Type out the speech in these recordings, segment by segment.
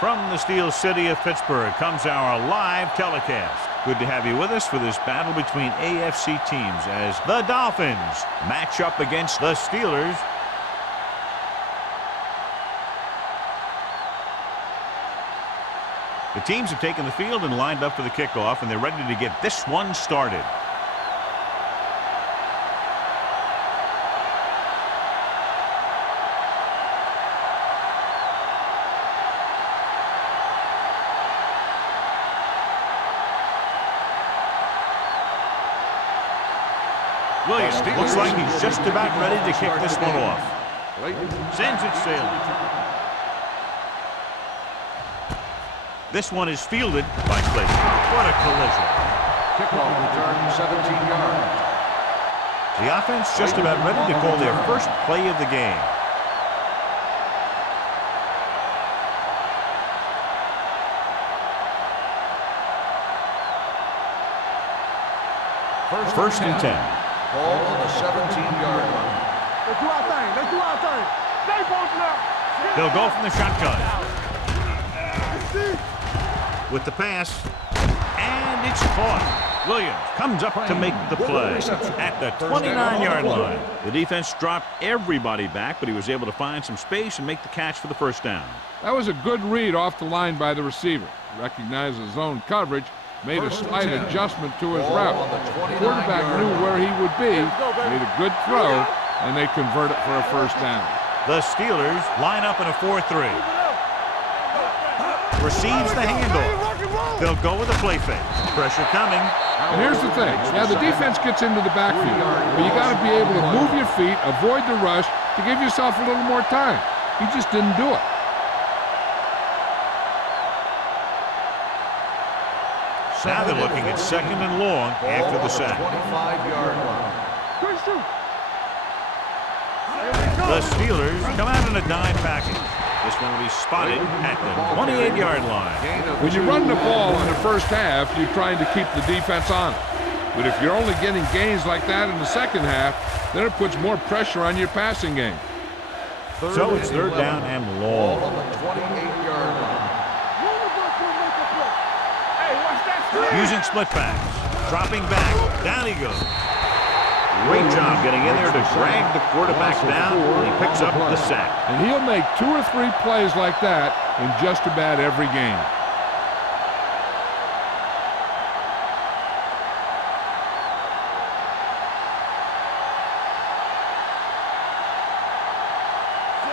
From the Steel City of Pittsburgh comes our live telecast. Good to have you with us for this battle between AFC teams as the Dolphins match up against the Steelers. The teams have taken the field and lined up for the kickoff, and they're ready to get this one started. Williams looks like he's just about ready to kick this one off. Sends it sailing. This one is fielded by Clayton. What a collision. Kickoff return 17 yards. The offense just about ready to call their first play of the game. First and 10. Ball on the 17-yard line. Let's do our thing. Let's do our thing. Stay posted up. They'll go from the shotgun. With the pass. And it's caught. Williams comes up to make the play at the 29-yard line. The defense dropped everybody back, but he was able to find some space and make the catch for the first down. That was a good read off the line by the receiver. Recognized his zone coverage. Made a slight adjustment to his route. The quarterback knew where he would be, made a good throw, and they convert it for a first down. The Steelers line up in a 4-3. Receives the handoff. They'll go with a play fake. Pressure coming. And here's the thing. Now, the defense gets into the backfield, but you got to be able to move your feet, avoid the rush, to give yourself a little more time. He just didn't do it. Now they're looking at second and long after the sack. 25-yard line. The Steelers come out in a dime package. This one will be spotted at the 28-yard line. When you run the ball in the first half, you're trying to keep the defense on it. But if you're only getting gains like that in the second half, then it puts more pressure on your passing game. So it's third down and long. Ball on the 28-yard line. Using split backs. Dropping back. Down he goes. Great job getting in there to drag the quarterback down, and he picks up the sack. And he'll make 2 or 3 plays like that in just about every game.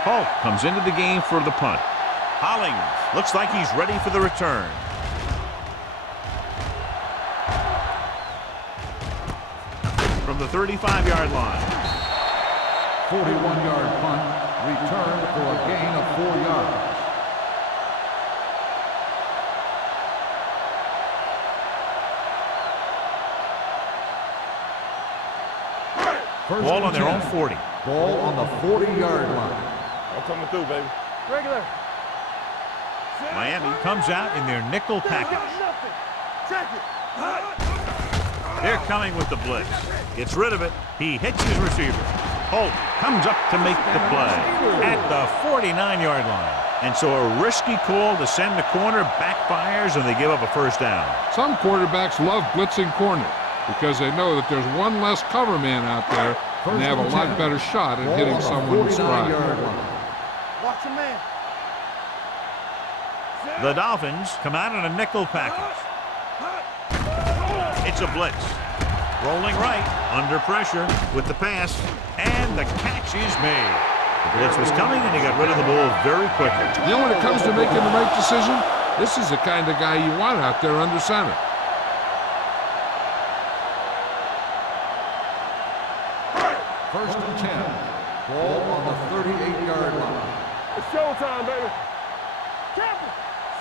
Polk comes into the game for the punt. Hollings looks like he's ready for the return. From the 35-yard line. 41-yard punt, returned for a gain of 4 yards. Ball on their own 40. Ball on the 40-yard line. I'm coming through, baby. Regular. Miami comes out in their nickel package. Check it. They're coming with the blitz. Gets rid of it. He hits his receiver. Holt comes up to make the play at the 49-yard line. And so a risky call to send the corner backfires, and they give up a first down. Some quarterbacks love blitzing corner because they know that there's one less cover man out there, and they have a lot better shot at hitting someone in stride. Watch a man. The Dolphins come out in a nickel package. It's a blitz. Rolling right, under pressure with the pass, and the catch is made. The blitz was coming, and he got rid of the ball very quickly. You know, when it comes to making the right decision, this is the kind of guy you want out there under center. First and 10. Ball on the 38-yard line. It's showtime, baby.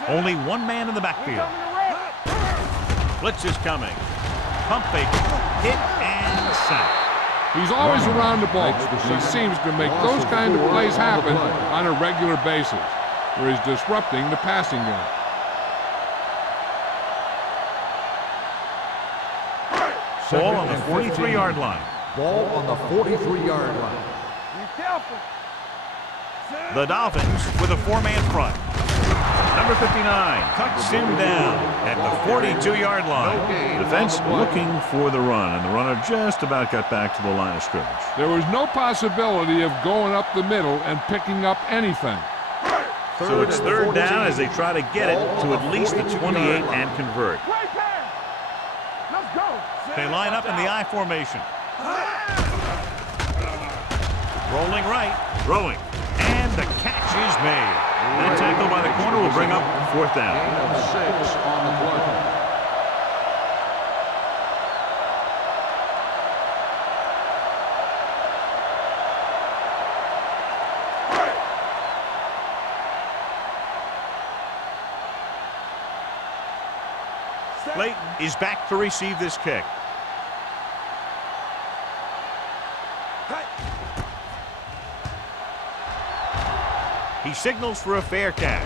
Only one man in the backfield. Blitz is coming. Pump fake, hit, and sack. He's always around the ball, and he seems to make those kind of plays happen on a regular basis, where he's disrupting the passing game. Ball on the 43-yard line. Ball on the 43-yard line. Be careful. The Dolphins with a 4-man front. Number 59 cuts him down at the 42-yard line. Defense looking for the run, and the runner just about got back to the line of scrimmage. There was no possibility of going up the middle and picking up anything. So it's third down as they try to get it to at least the 28 and convert. Right pass. Let's go. They line up in the I formation. Rolling right, throwing, and the catch is made. That tackle by the corner will bring up fourth down. Gain of 6 on the play. Layton is back to receive this kick. He signals for a fair catch.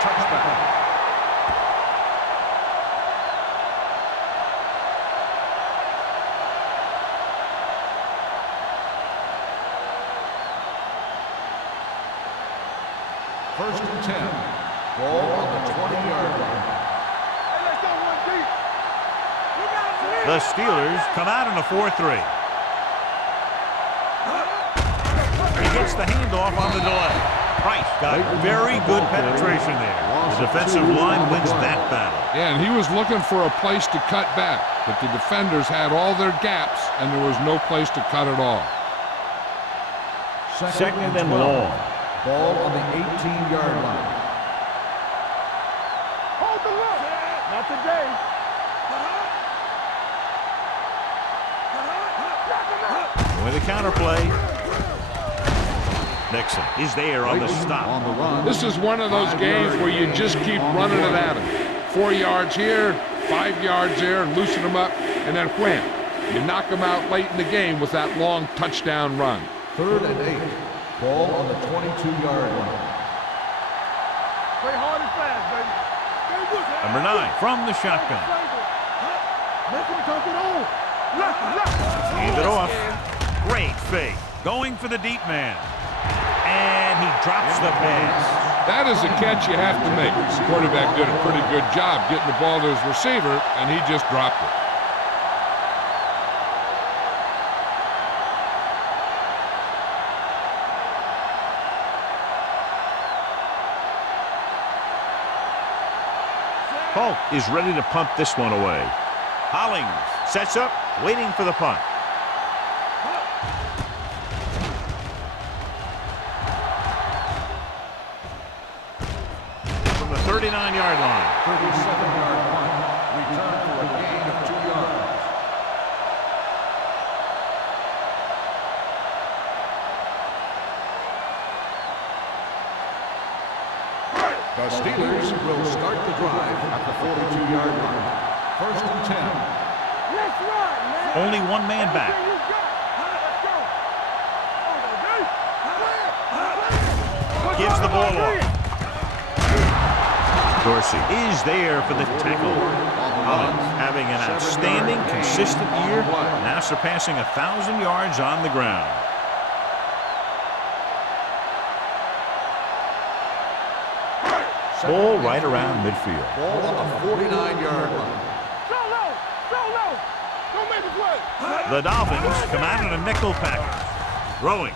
Touchback. First and 10. Ball on the 20-yard line. Hey, let's go one deep. You got it. The Steelers come out in a 4-3. He gets the handoff on the delay. Price got very good penetration there. The defensive line wins that battle. Yeah, and he was looking for a place to cut back, but the defenders had all their gaps, and there was no place to cut at all. Second and long. Ball on the 18-yard line. Hold the look. Not today. With the counter play. Nixon is there on the stop. On the run. This is one of those games where you just keep running it at him. 4 yards here, 5 yards there, loosen them up, and then wham. You knock them out late in the game with that long touchdown run. Third and 8. Ball on the 22-yard line. Play hard and fast, baby. Number 9 from the shotgun. Hand it off. Great fake. Going for the deep man. And he drops the pass. That is a catch you have to make. The quarterback did a pretty good job getting the ball to his receiver, and he just dropped it. Polk is ready to punt this one away. Hollings sets up, waiting for the punt. From the 39-yard line. 37-yard punt. Return for a gain of 2 yards. The Steelers will start the drive at the 42-yard line. First and 10. Let's run, man. Only one man back. Everything you got. Let's go. Gives the ball off. Dorsey is there for the tackle. Hollings having an outstanding, consistent year, now surpassing 1,000 yards on the ground. Ball right around midfield. Ball on the 49-yard line. So low. Don't make it play. The Dolphins come out in a nickel package. Throwing.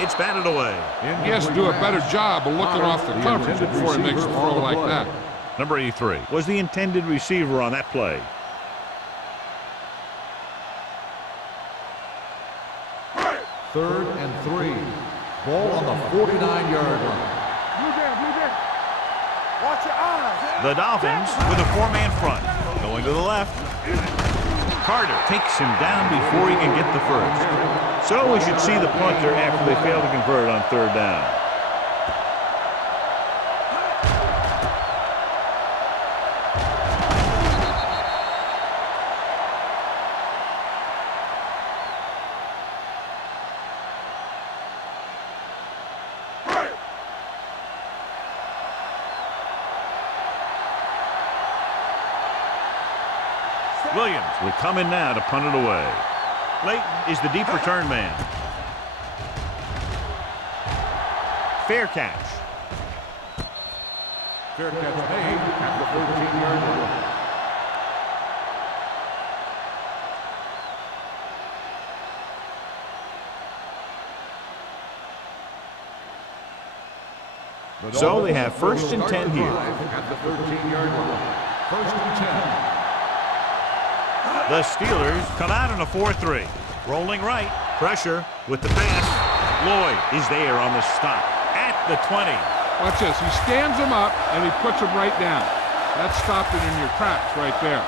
It's batted away. He has to do a better job of looking off the coverage before he makes a throw like that. Number 83 was the intended receiver on that play. Third and 3. Ball on the 49-yard line. Blue down. Watch your eyes. The Dolphins with a 4-man front. Going to the left. Carter takes him down before he can get the first. So we should see the punter after they fail to convert on third down. Williams will come in now to punt it away. Layton is the deep return man. Fair catch. Fair catch made at the 13-yard line. So they have first and 10 here. At the 13-yard line. First and 10. The Steelers come out in a 4-3. Rolling right. Pressure with the pass. Lloyd is there on the stop at the 20. Watch this. He stands him up, and he puts him right down. That stopped it in your tracks right there.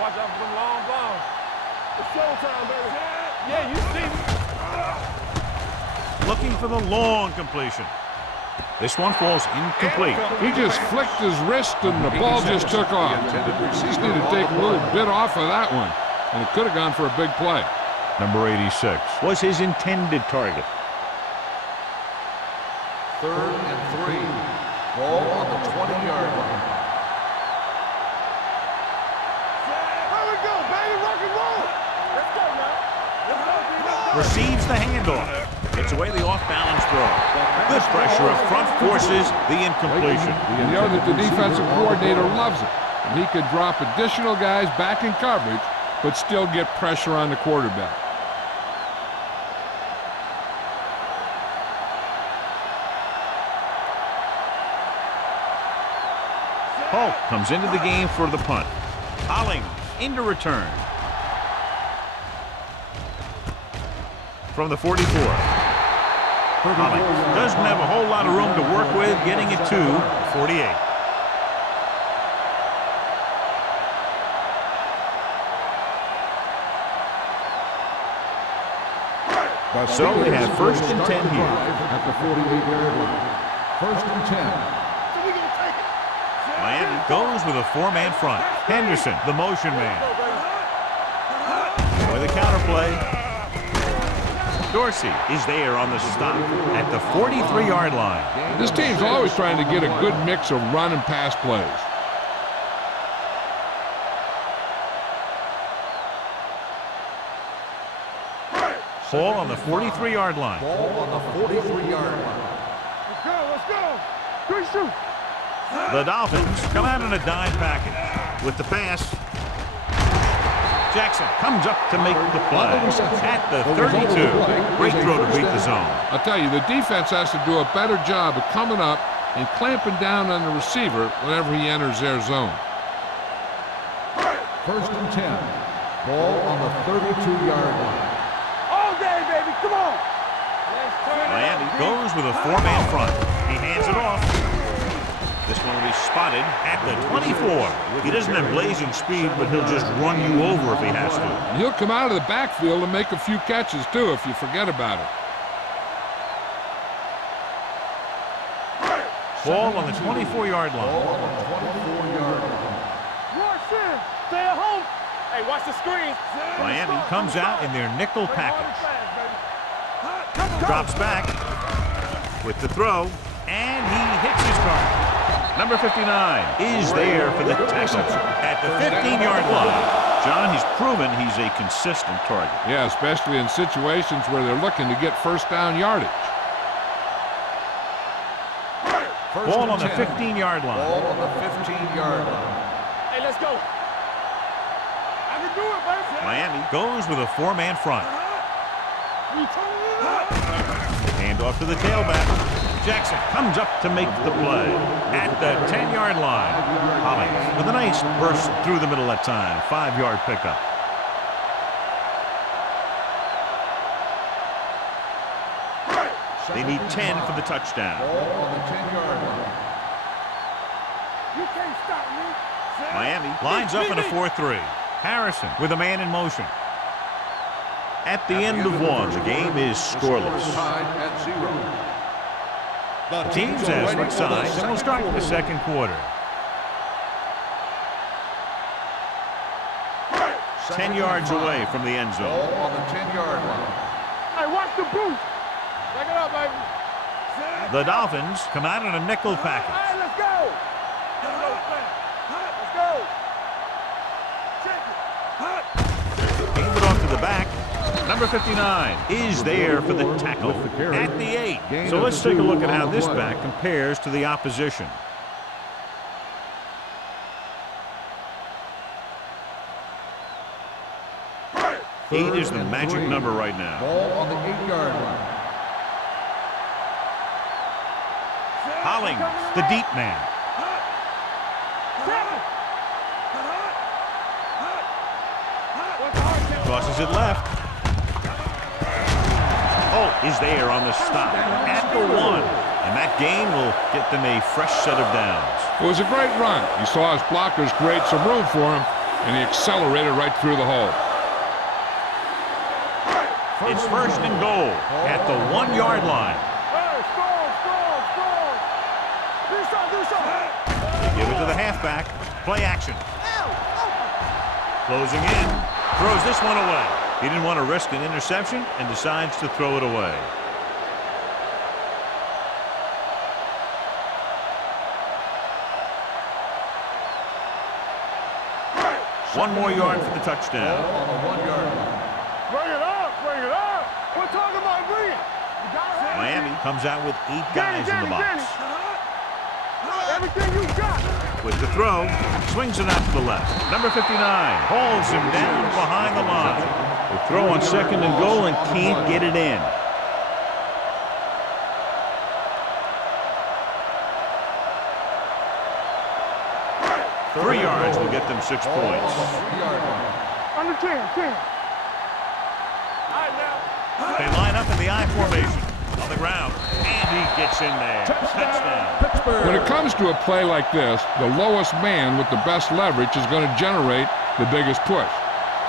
Watch out for them long balls. It's showtime, baby. Yeah, you see me. Looking for the long completion. This one falls incomplete. He just flicked his wrist, and the ball just took off. He just needed to take a little bit off of that one, and it could have gone for a big play. Number 86 was his intended target. 3rd and 3. Ball on the 20-yard line. Receives the handoff. Takes away the off-balance throw. Good pressure up front forces the incompletion. You know that the defensive coordinator loves it. And he could drop additional guys back in coverage, but still get pressure on the quarterback. Polk comes into the game for the punt. Hollings into return. From the 44. Hollings doesn't have a whole lot of room to work with, getting it to 48. So they have first and 10 here. At the 48-yard line. First and 10. Miami goes with a 4-man front. Henderson, the motion man. With a counterplay. Dorsey is there on the stop at the 43-yard line. This team's always trying to get a good mix of run and pass plays. Ball on the 43-yard line. Ball on the 43-yard line. Let's go. Good shoot. The Dolphins come out in a dime package with the pass. Jackson comes up to make the play at the 32. Great throw to beat the zone. I'll tell you, the defense has to do a better job of coming up and clamping down on the receiver whenever he enters their zone. First and 10. Ball on the 32-yard line. All day, baby. Come on. Miami goes with a 4-man front. He hands it off. This one will be spotted at the 24. He doesn't have blazing speed, but he'll just run you over if he has to. He'll come out of the backfield and make a few catches, too, if you forget about it. Ball on the 24-yard line. Ball on the 24-yard line. Rush in. Stay at home. Hey, watch the screen. Miami comes out in their nickel package. Drops back with the throw, and he hits his target. Number 59 is there for the tackle at the 15-yard line. John, he's proven he's a consistent target. Yeah, especially in situations where they're looking to get first down yardage. Ball on the 15-yard line. Ball on the 15-yard line. Hey, let's go. I can do it, baby. Miami goes with a 4-man front. Hand off to the tailback. Jackson comes up to make the play at the 10-yard line. Hollings with a nice burst through the middle that time. 5-yard pickup. They need 10 for the touchdown. Ball on the 10-yard line. You can't stop me. Miami lines up in a 4-3. Harrison with a man in motion. At the end of one, the game is scoreless. Tied at 0. The teams have switched sides, and we'll start the second quarter. 10 yards away from the end zone. Ball on the 10-yard line. Hey, watch the boost. Back it up, baby. The Dolphins come out in a nickel package. All right, let's go. Let's go. Gave it off to the back. Number 59 is there for the tackle at the 8. So let's take a look at how this back compares to the opposition. 8 is the magic number right now. Ball on the 8-yard line. Hollings, the deep man. Tosses it left. Holt is there on the stop at the 1. And that gain will get them a fresh set of downs. It was a great run. He saw his blockers create some room for him, and he accelerated right through the hole. It's first and goal at the 1-yard line. Hey, score. Do something. They give it to the halfback. Play action. Closing in. Throws this one away. He didn't want to risk an interception and decides to throw it away. One more yard for the touchdown. Ball on the 1-yard line. Bring it up. We're talking about bring it. Miami comes out with 8 guys in the box. Everything you got. With the throw, swings it out to the left. Number 59 hauls him down behind the line. The throw on second and goal and can't get it in. Three yards will get them 6 points. Under 10. They line up in the I formation on the ground, and he gets in there. Touchdown. When it comes to a play like this, the lowest man with the best leverage is going to generate the biggest push.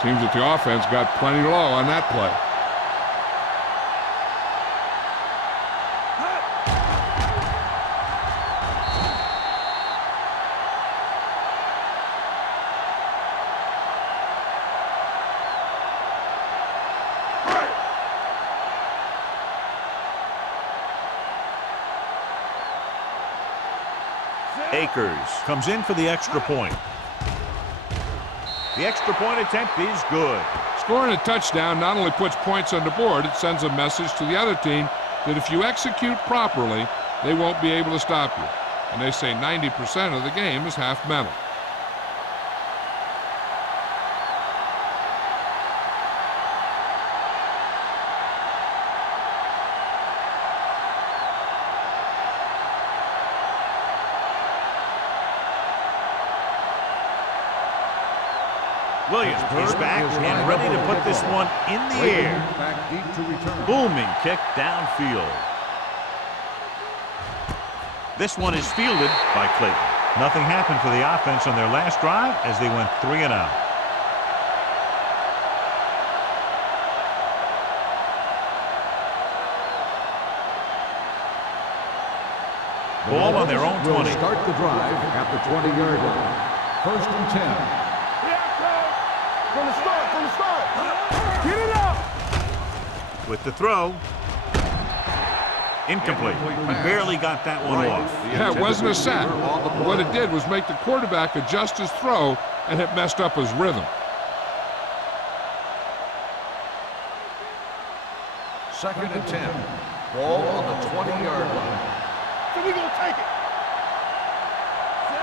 Seems that the offense got plenty low on that play. Akers comes in for the extra point. The extra point attempt is good. Scoring a touchdown not only puts points on the board, it sends a message to the other team that if you execute properly, they won't be able to stop you. And they say 90% of the game is half mental. Williams is back and ready to put this one in the air. Back deep to return. Booming kick downfield. This one is fielded by Clayton. Nothing happened for the offense on their last drive as they went 3 and out. Ball on their own 20. Will start the drive at the 20-yard line. First and 10. From the start. Get it up. With the throw. Incomplete. He barely got that one off. Yeah, it wasn't a sack. What it did was make the quarterback adjust his throw, and it messed up his rhythm. Second and 10. Ball on the 20-yard line. So we gonna take it.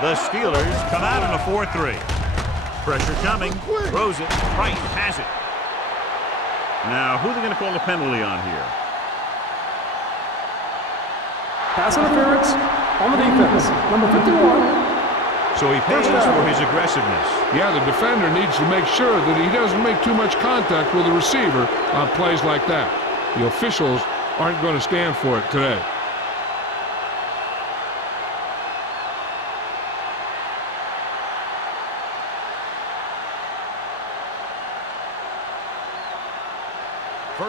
The Steelers come out in a 4-3. Pressure coming. Throws it. Right. Has it. Now, who are they going to call the penalty on here? Pass interference on the defense. Number 51. So he pays for his aggressiveness. Yeah, the defender needs to make sure that he doesn't make too much contact with the receiver on plays like that. The officials aren't going to stand for it today.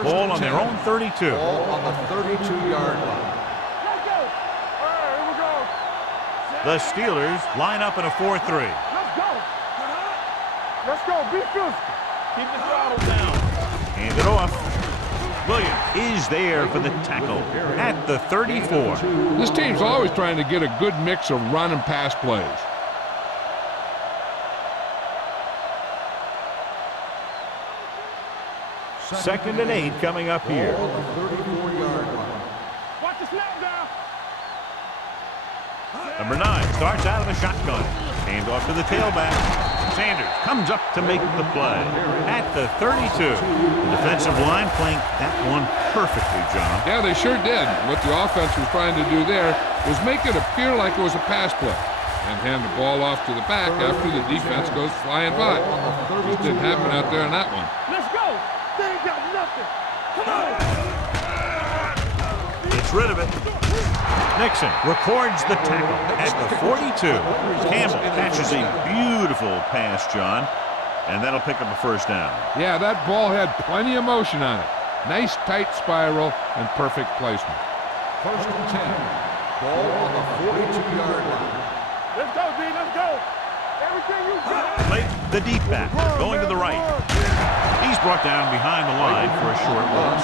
Ball on their own 32. Ball on the 32-yard line. Let's go. All right, here we go. The Steelers line up in a 4-3. Let's go. Let's go. Be physical. Keep the throttle down. Hand it off. Williams is there for the tackle at the 34. This team's always trying to get a good mix of run and pass plays. Second and 8 coming up here. Ball on the 34-yard line. Watch the snap down. Number 9 starts out of the shotgun. Hand off to the tailback. Sanders comes up to make the play at the 32. The defensive line playing that one perfectly, John. Yeah, they sure did. What the offense was trying to do there was make it appear like it was a pass play and hand the ball off to the back after the defense goes flying by. Just didn't happen out there on that one. Let's go. They ain't got nothing. Come on. Gets rid of it. Nixon records the tackle at the 42. Campbell catches a beautiful pass, John, and that'll pick up a first down. Yeah, that ball had plenty of motion on it. Nice tight spiral and perfect placement. First and 10. Ball on the 42-yard line. Let's go, D. Let's go. Everything you got. Play the deep back, going to the right. He's brought down behind the line for a short loss.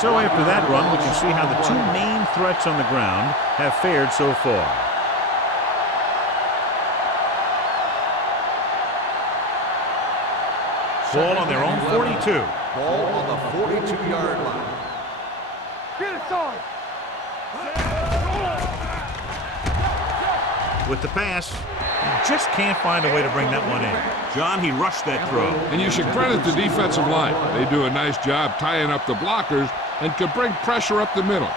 So after that run, we can see how the two main threats on the ground have fared so far. Ball on their own 42. Ball on the 42-yard line. Get it, son. With the pass, he just can't find a way to bring that one in. John, he rushed that throw. And you should credit the defensive line. They do a nice job tying up the blockers and can bring pressure up the middle.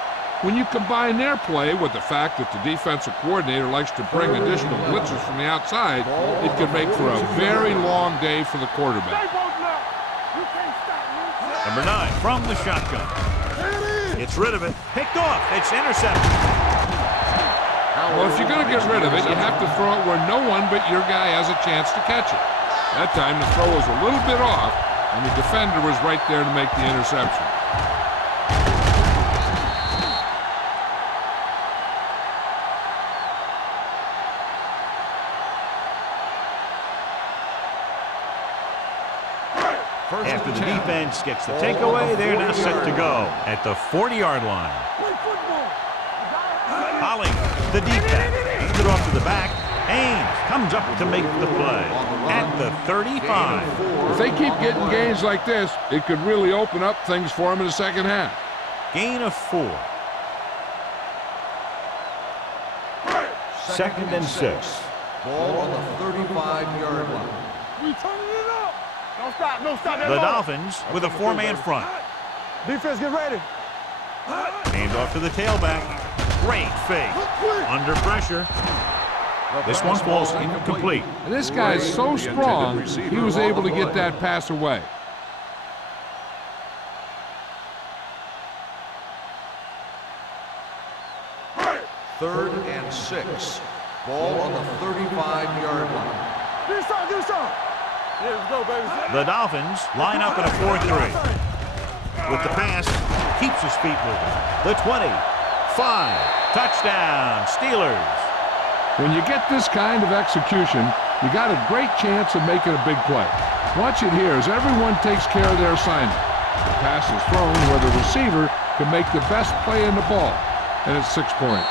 When you combine their play with the fact that the defensive coordinator likes to bring additional blitzes from the outside, it can make for a very long day for the quarterback. You can't stop me. Number 9 from the shotgun. Gets rid of it. Picked off. It's intercepted. Well, if you're going to get rid of it, you have to throw it where no one but your guy has a chance to catch it. That time the throw was a little bit off, and the defender was right there to make the interception. After the defense gets the takeaway, they're now set to go at the 40-yard line. Holly, the deep back, hands it off to the back. Haynes comes up to make the play at the 35. If they keep getting gains like this, it could really open up things for them in the second half. Gain of 4. Second and 6. Ball on the 35-yard line. We turning it up. Don't stop. Don't stop that The ball. Dolphins with a 4-man front. Defense, get ready. Hand off to the tailback. Great fake. Under pressure. This one falls incomplete. And this guy's so strong, he was able to get that pass away. Third and 6. Ball on the 35-yard line. Do something. Yeah, let's go, baby. The Dolphins line up in a 4-3. With the pass, keeps his feet moving. The 20. 5. Touchdown, Steelers. When you get this kind of execution, you got a great chance of making a big play. Watch it here as everyone takes care of their assignment. The pass is thrown where the receiver can make the best play in the ball, and it's 6 points.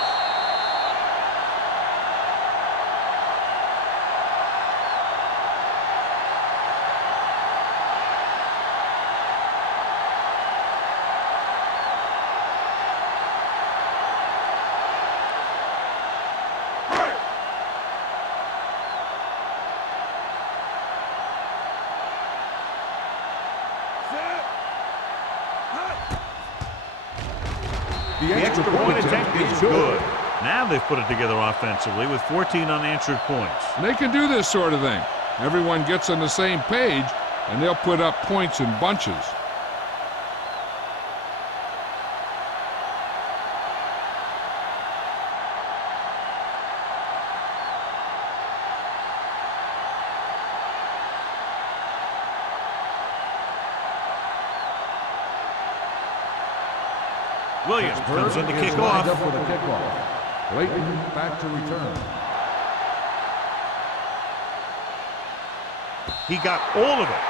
The extra point attempt is good. Now they've put it together offensively with 14 unanswered points. And they can do this sort of thing. Everyone gets on the same page, and they'll put up points in bunches. Williams comes in to kick off. Up for the kickoff. Clayton back to return. He got all of it.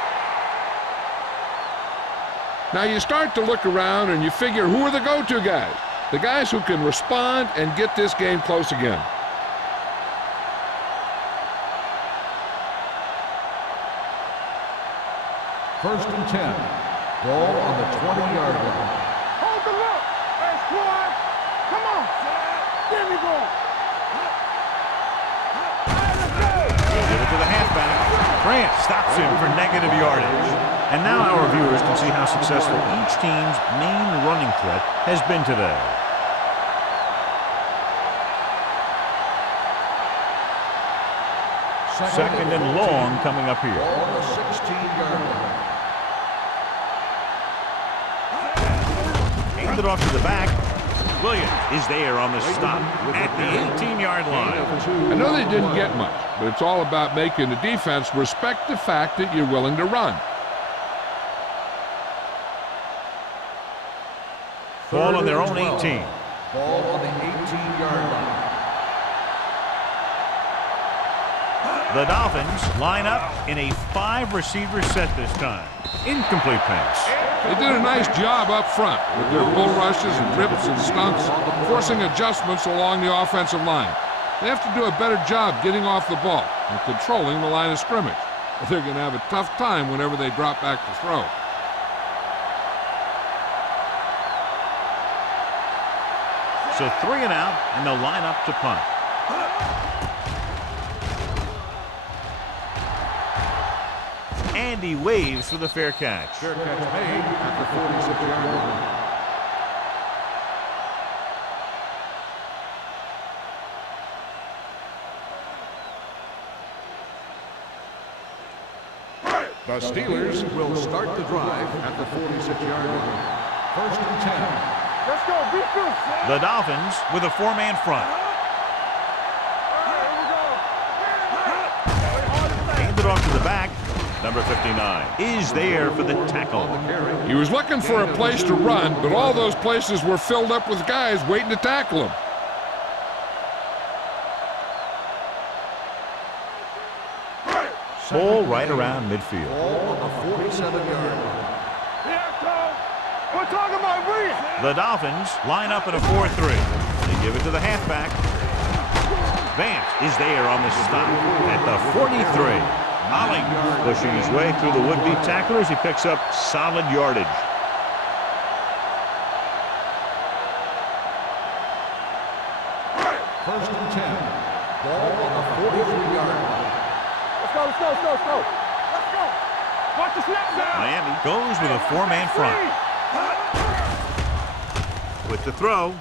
Now you start to look around and you figure, who are the go-to guys? The guys who can respond and get this game close again. First and 10. Ball on the 20-yard line. Hold the look. Hey, squad. Come on. There we go. Give it to the halfback. Grant stops him for negative yardage. And now our viewers can see how successful each team's main running threat has been today. Second and long coming up here. Ball on the 16-yard line. Handed off to the back. Williams is there on the stop at the 18-yard line. I know they didn't get much, but it's all about making the defense respect the fact that you're willing to run. Ball on their own 18. Ball on the 18-yard line. The Dolphins line up in a 5-receiver set this time. Incomplete pass. They did a nice job up front with their bull rushes and rips and stunts, forcing adjustments along the offensive line. They have to do a better job getting off the ball and controlling the line of scrimmage. They're going to have a tough time whenever they drop back to throw. So 3 and out, and they'll line up to punt. Andy waves for the fair catch. Fair catch made at the 46-yard line. The Steelers will start the drive at the 46-yard line. First and 10. Let's go. Beat this. The Dolphins with a 4-man front. Handed off to the back. Number 59 is there for the tackle. He was looking for a place to run, but all those places were filled up with guys waiting to tackle him. Ball right around midfield. Ball on the 47-yard line. We're talking about Reed. The Dolphins line up in a 4-3. They give it to the halfback. Vance is there on the stop at the 43. Ollie pushing his way through the would-be tacklers. He picks up solid yardage. First and 10. Ball on the 43-yard line. Let's go. Let's go. Watch the snap down. Miami goes with a 4-man front. With the throw.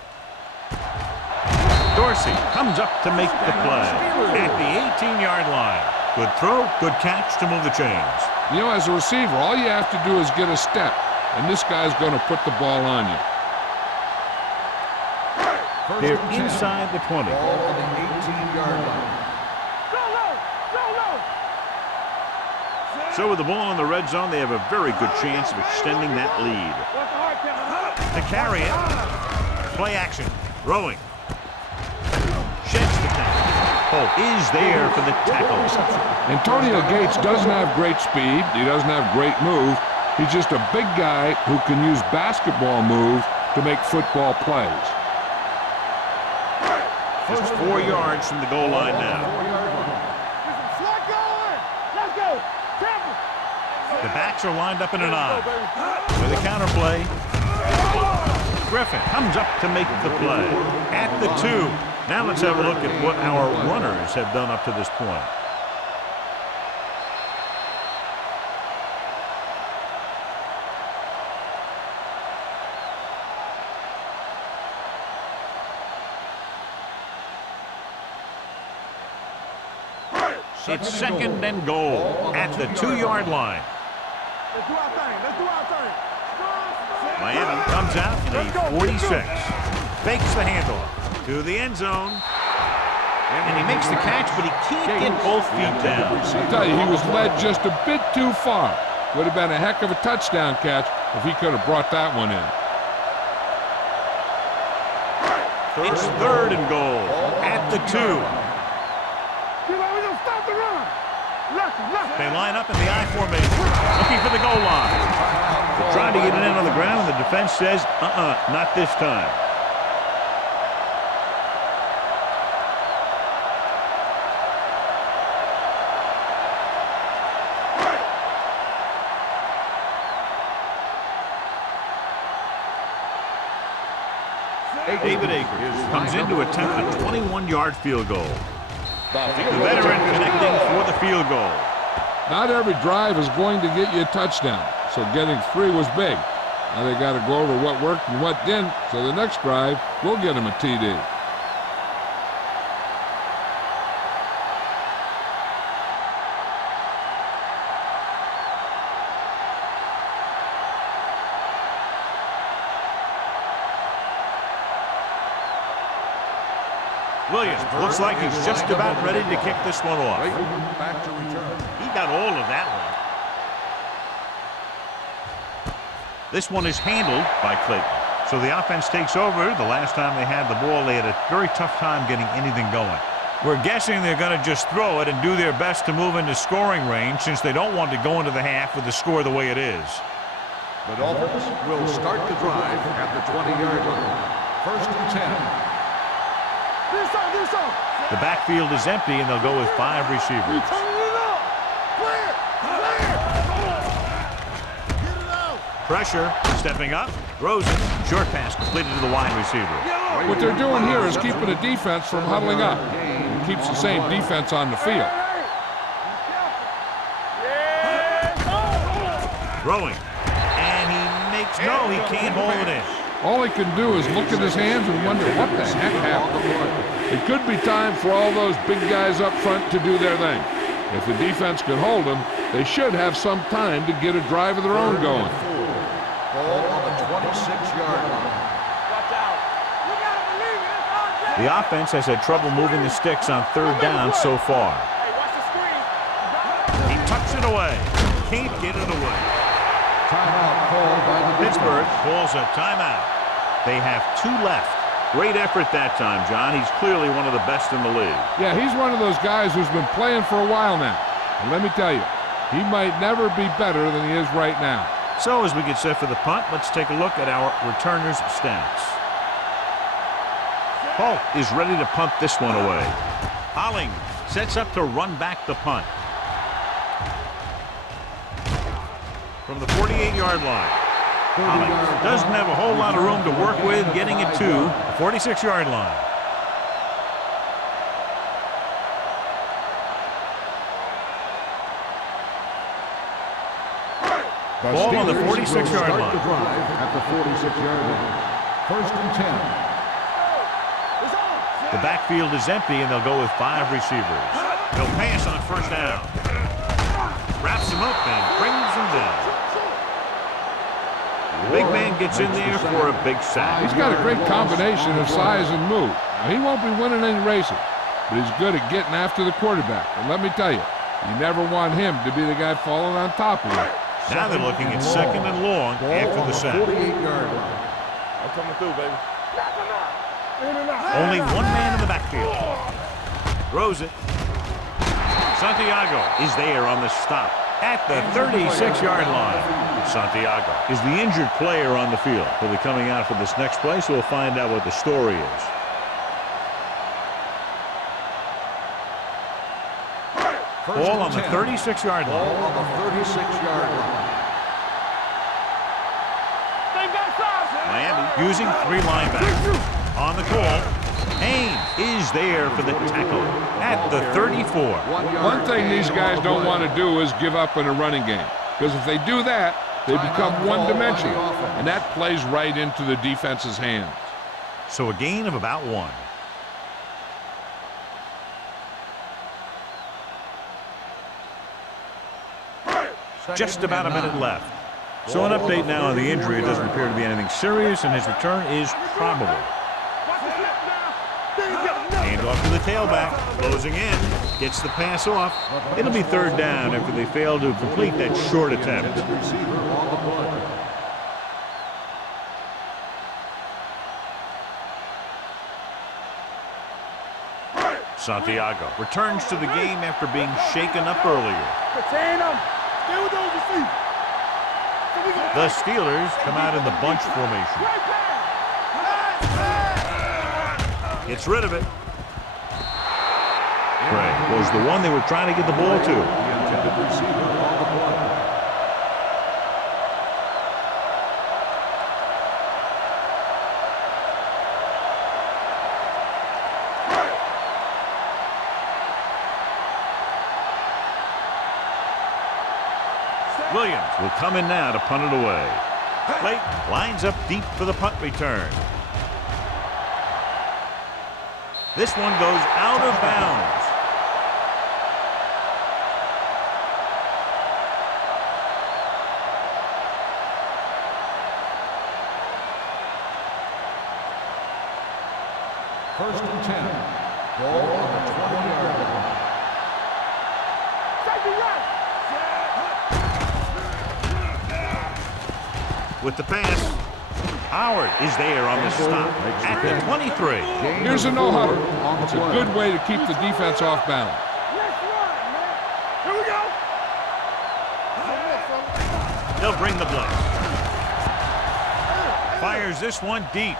Dorsey comes up to make the play at the 18-yard line. Good throw, good catch to move the chains. You know, as a receiver, all you have to do is get a step, and this guy's going to put the ball on you. They're inside the 20. Ball on the 18-yard line. So with the ball in the red zone, they have a very good chance of extending that lead. To carry it, play action, throwing. Sheds the tackle. Holt is there for the tackle. Antonio Gates doesn't have great speed. He doesn't have great move. He's just a big guy who can use basketball moves to make football plays. Just 4 yards from the goal line now. The backs are lined up in an I. With a counter play. Griffin comes up to make the play at the 2. Now let's have a look at what our runners have done up to this point. It's second and goal at the 2-yard line. Let's do our thing. Miami comes out in a 46. Fakes the handoff to the end zone. And he makes the catch, but he can't get both feet down. I'll tell you, he was led just a bit too far. Would have been a heck of a touchdown catch if he could have brought that one in. It's third and goal at the 2. They line up in the I formation, looking for the goal line. They're trying to get it in on the ground, and the defense says, not this time. David Akers comes in to attempt a 21-yard field goal. The veteran connecting for the field goal. Not every drive is going to get you a touchdown, so getting 3 was big. Now they got to go over what worked and what didn't, so the next drive will get them a TD. Williams looks like he's just about ready to kick this one off. Back to return. He got all of that one. This one is handled by Clayton. So the offense takes over. The last time they had the ball, they had a very tough time getting anything going. We're guessing they're going to just throw it and do their best to move into scoring range since they don't want to go into the half with the score the way it is. The Dolphins will start the drive at the 20-yard line. First and 10. The backfield is empty, and they'll go with 5 receivers. Pressure, stepping up, throws it. Short pass completed to the wide receiver. What they're doing here is keeping the defense from huddling up. It keeps the same defense on the field. Throwing, and he makes no, he can't hold it in. All he can do is look at his hands and wonder what the heck happened. It could be time for all those big guys up front to do their thing. If the defense can hold them, they should have some time to get a drive of their own going. Ball on the 26-yard line. The offense has had trouble moving the sticks on 3rd down so far. He tucks it away. Can't get it away. Timeout called by the Pittsburgh calls a timeout. They have 2 left. Great effort that time, John. He's clearly one of the best in the league. Yeah, he's one of those guys who's been playing for a while now. And let me tell you, he might never be better than he is right now. So as we get set for the punt, let's take a look at our returners' stats. Polk is ready to punt this one away. Holling sets up to run back the punt. From the 48-yard line. Holling doesn't have a whole lot of room to work with, getting it to the 46-yard line. Ball on the 46-yard line. The drive at the 46-yard line. First and 10. The backfield is empty, and they'll go with 5 receivers. They'll pass on 1st down. Wraps him up and brings him down. The big man gets in there for a big sack. He's got a great combination of size and move. Now, he won't be winning any races, but he's good at getting after the quarterback. And let me tell you, you never want him to be the guy falling on top of you. Now they're looking at 2nd and long after the sack. 48-yard line. I'm coming through, baby. Only 1 man in the backfield. Throws it. Santiago is there on the stop at the 36-yard line. Santiago is the injured player on the field. He'll be coming out for this next play, so we'll find out what the story is. Ball on the 36-yard line. Ball on the 36-yard line. Miami using 3 linebackers. On the call, Haynes is there for the tackle at the 34. One thing these guys don't want to do is give up in a running game, because if they do that, they become one-dimensional, and that plays right into the defense's hands. So a gain of about 1. Just about a minute left. So an update now on the injury. It doesn't appear to be anything serious, and his return is probable. Hand off to the tailback. Closing in. Gets the pass off. It'll be 3rd down after they fail to complete that short attempt. Santiago returns to the game after being shaken up earlier. Contain him. Stay with those receivers. The Steelers come out in the bunch formation. Gets rid of it. Gray was the one they were trying to get the ball to. The intended receiver on the play. Williams will come in now to punt it away. Clayton lines up deep for the punt return. This one goes out of bounds. First and 10. Ball on the 20-yard line. With the pass, Howard is there on the stop at the 23. Here's a no-huddle. It's a good way to keep the defense off balance. Here we go. They'll bring the blitz. Fires this one deep.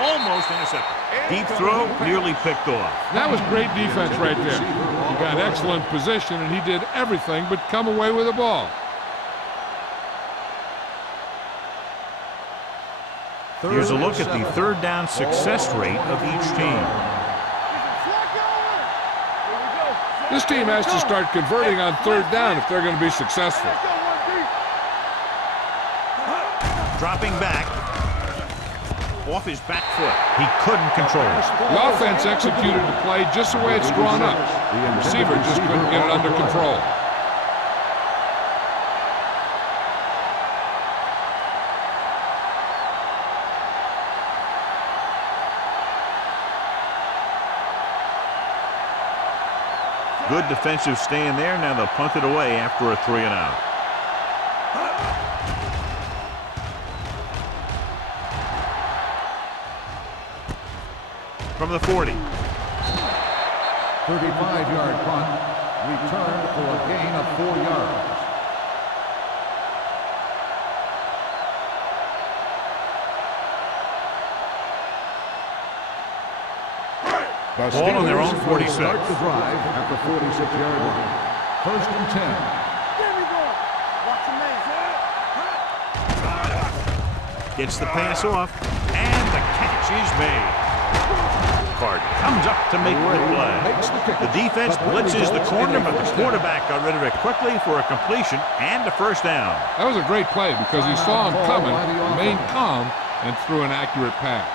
Almost intercepted. Deep throw, nearly picked off. That was great defense right there. He got excellent position, and he did everything but come away with the ball. Here's a look at the third down success rate of each team. This team has to start converting on third down if they're going to be successful. Dropping back. Off his back foot. He couldn't control it. The offense executed the play just the way it's drawn up. The receiver just couldn't get it under control. Good defensive stand there. Now they'll punt it away after a 3-and-out. From the 40. 35-yard punt. Returned for a gain of 4 yards. The Ball on their own Steelers 46. Start the drive at the 46-yard line. First and 10. Gets the pass off, and the catch is made. Card comes up to make the play. The defense blitzes the corner, but the quarterback got rid of it quickly for a completion and a first down. That was a great play because he saw him coming, remained calm, and threw an accurate pass.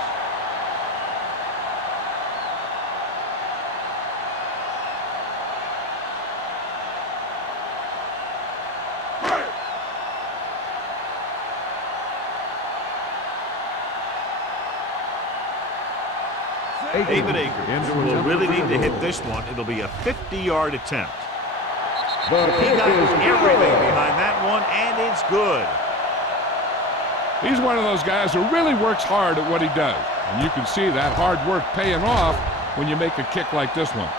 David Akers will really need to hit this one. It'll be a 50-yard attempt. He got everything behind that one, and it's good. He's one of those guys who really works hard at what he does. And you can see that hard work paying off when you make a kick like this one.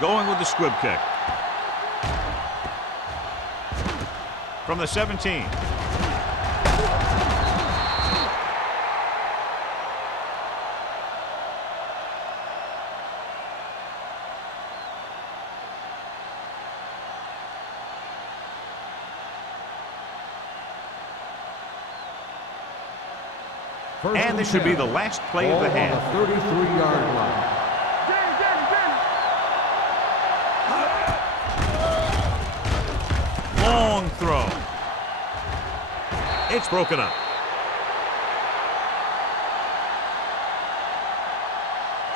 Going with the squib kick. From the 17. And this should be the last play of the half. 33-yard line. Long throw. It's broken up.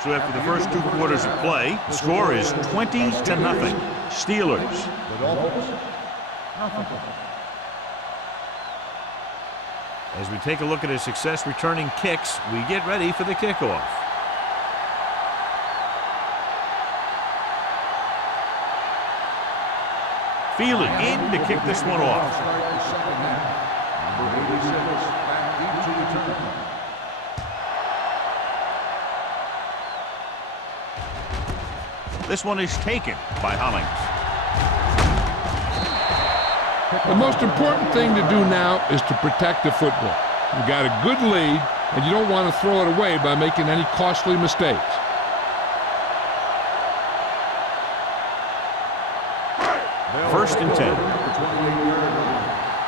So after the first 2 quarters of play, the score is 20-0. Steelers. As we take a look at his success returning kicks, we get ready for the kickoff. feeling in to kick this one off. Start the second half. Number 86 back into return. This one is taken by Hollings. The most important thing to do now is to protect the football. You got a good lead, and you don't want to throw it away by making any costly mistakes. First and 10.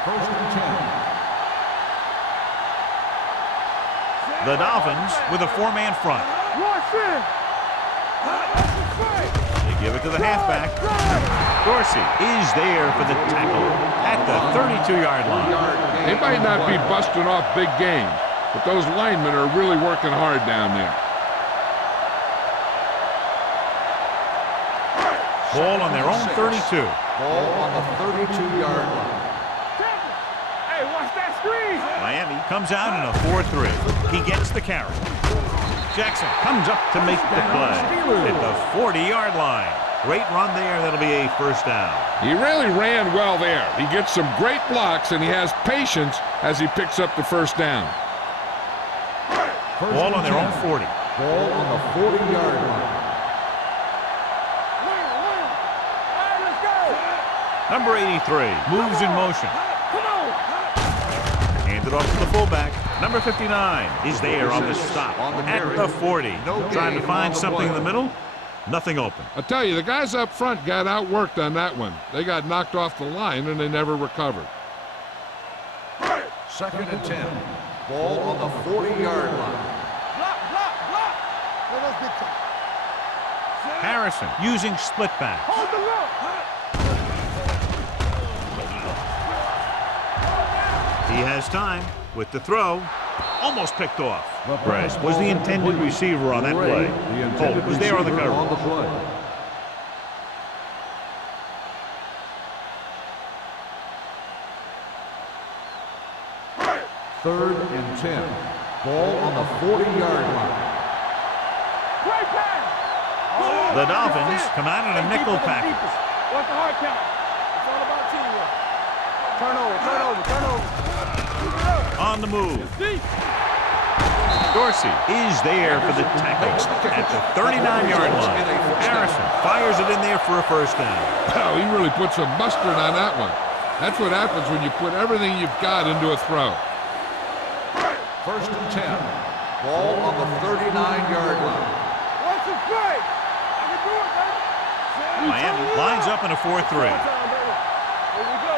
First and 10. The Dolphins with a four-man front. They give it to the halfback. Dorsey is there for the tackle at the 32-yard line. They might not be busting off big games, but those linemen are really working hard down there. Ball on their own 32. Ball on the 32-yard line. Hey, watch that screen. Miami comes out in a 4-3. He gets the carry. Jackson comes up to make the play at the 40-yard line. Great run there. That'll be a first down. He really ran well there. He gets some great blocks, and he has patience as he picks up the first down. Ball on their own 40. Ball on the 40-yard line. Number 83 moves in motion. Handed off to the fullback. Number 59 is there on the stop at the 40. Trying to find something in the middle. Nothing open. I tell you, the guys up front got outworked on that one. They got knocked off the line, and they never recovered. Second and 10. Ball on the 40-yard line. Harrison using split backs. He has time with the throw. Almost picked off. Bray was the intended receiver on that play. Holt was there on the cover. Third and 10. Ball on the 40-yard line. The Dolphins come out in a nickel package. What's the hard count? It's all about teamwork. Turnover. On the move. Dorsey is there for the tackle at the 39-yard line. Harrison fires it in there for a first down. Oh, he really put some mustard on that one. That's what happens when you put everything you've got into a throw. First and 10. Ball on the 39-yard line. What's the play? I can do it, baby. Miami lines up in a 4-3. Here we go.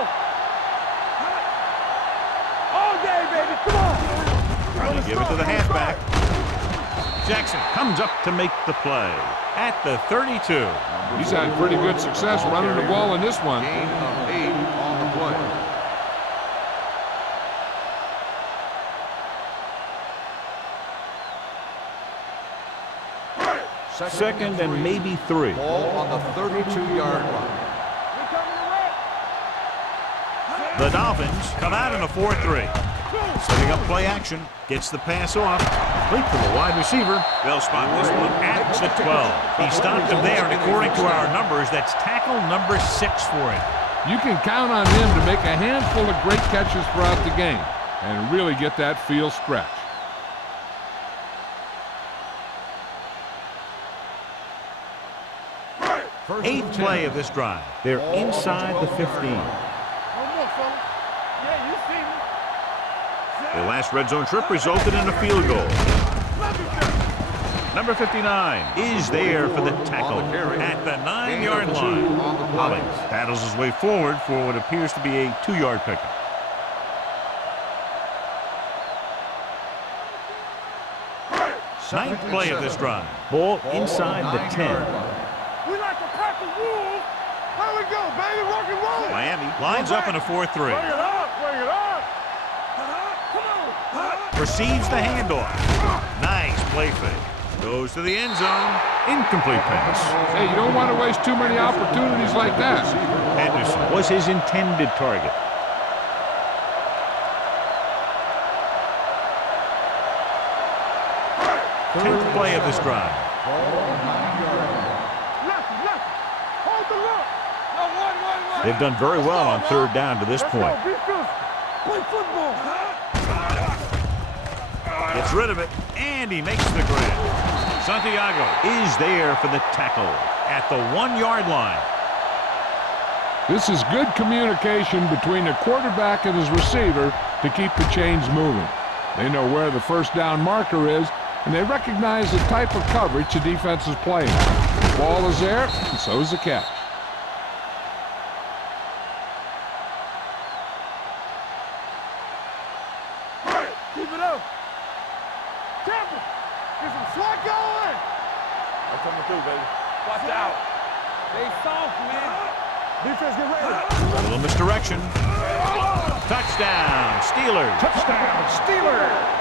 All day, baby. Come on. They give it to the halfback. Jackson comes up to make the play at the 32. He's had pretty good success running the ball in this one. Gain of 8 on the play. Second and maybe 3. Ball on the 32-yard line. The Dolphins come out in a 4-3. Setting up play action. Gets the pass off. Complete to the wide receiver. They'll spot this one at the 12. He stopped him there, and according to our numbers, that's tackle number 6 for him. You can count on him to make a handful of great catches throughout the game and really get that field stretch. Eighth play of this drive. They're inside the 15. The last red zone trip resulted in a field goal. Number 59 is there for the tackle at the 9-yard line. Hollings battles his way forward for what appears to be a 2-yard pickup. Ninth play of this drive. Ball inside the 10. We like to crack the rules. Here we go, baby. Rock and roll. Miami lines up in a 4-3. Bring it up. Receives the handoff. Nice play fake. Goes to the end zone. Incomplete pass. Hey, you don't want to waste too many opportunities like that. Henderson was his intended target. Tenth play of this drive. Hold the look. No, one. They've done very well on third down to this point. Play football. Gets rid of it, and he makes the grab. Santiago is there for the tackle at the 1-yard line. This is good communication between the quarterback and his receiver to keep the chains moving. They know where the first down marker is, and they recognize the type of coverage the defense is playing. The ball is there, and so is the catch. Keep it up. Careful. Get some slack going. I'm coming through, baby. Watch out. They soft, man. Defense, get ready. A little misdirection. Touchdown, Steelers. Touchdown, Steelers!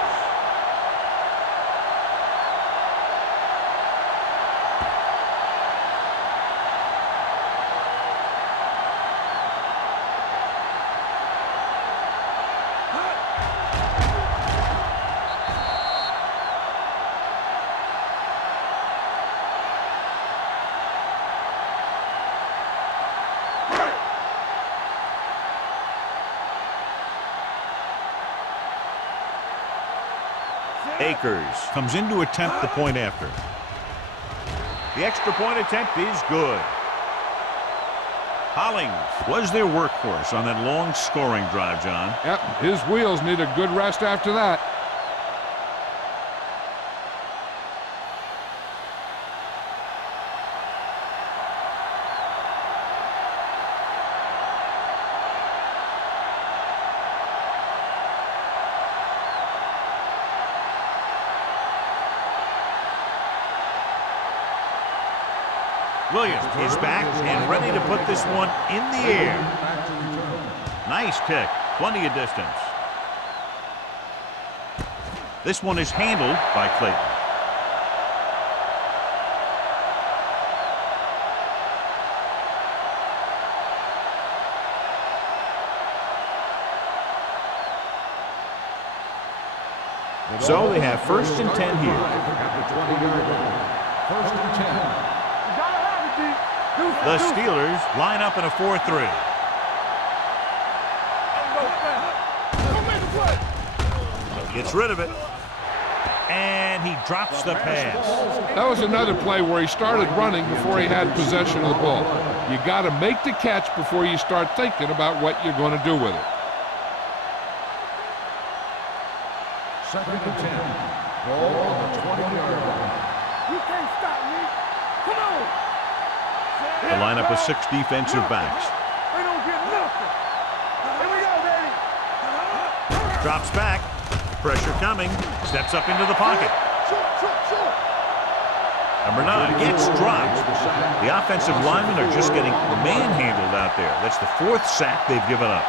Akers comes in to attempt the point after. The extra point attempt is good. Hollings was their workhorse on that long scoring drive, John. Yep, his wheels need a good rest after that. Williams is back and ready to put this one in the air. Nice kick. Plenty of distance. This one is handled by Clayton. So they have 1st and 10 here. At the 20-yard line. 1st and 10. The Steelers line up in a 4-3. Gets rid of it. And he drops the pass. That was another play where he started running before he had possession of the ball. You got to make the catch before you start thinking about what you're going to do with it. 2nd and 10. Ball on the 20-yard line. You can't stop me. Come on. The lineup is 6 defensive backs. They don't get nothing. Here we go, baby. Drops back. Pressure coming. Steps up into the pocket. Number 9 gets dropped. The offensive linemen are just getting manhandled out there. That's the 4th sack they've given up.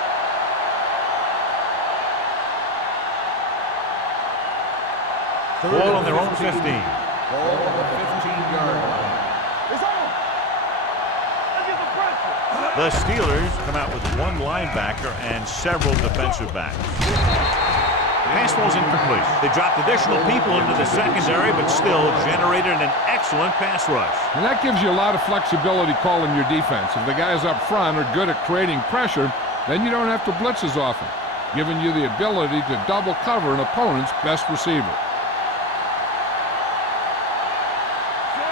Ball on their own 15. Ball on the 15-yard line. It's on. Let's get the pressure. The Steelers come out with 1 linebacker and several defensive backs. Pass ball's incomplete. They dropped additional people into the secondary, but still generated an excellent pass rush. And that gives you a lot of flexibility calling your defense. If the guys up front are good at creating pressure, then you don't have to blitz as often, giving you the ability to double cover an opponent's best receiver.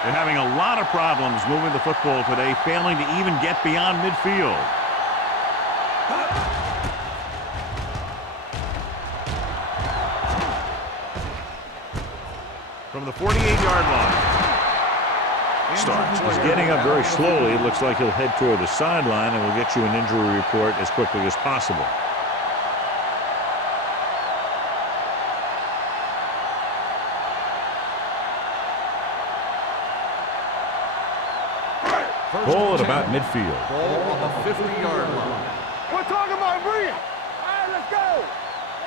They're having a lot of problems moving the football today, failing to even get beyond midfield. From the 48-yard line. Starks is getting up very slowly. It looks like he'll head toward the sideline, and we'll get you an injury report as quickly as possible. Ball at about midfield. Ball on the 50-yard line. We're talking about bring it. All right, let's go.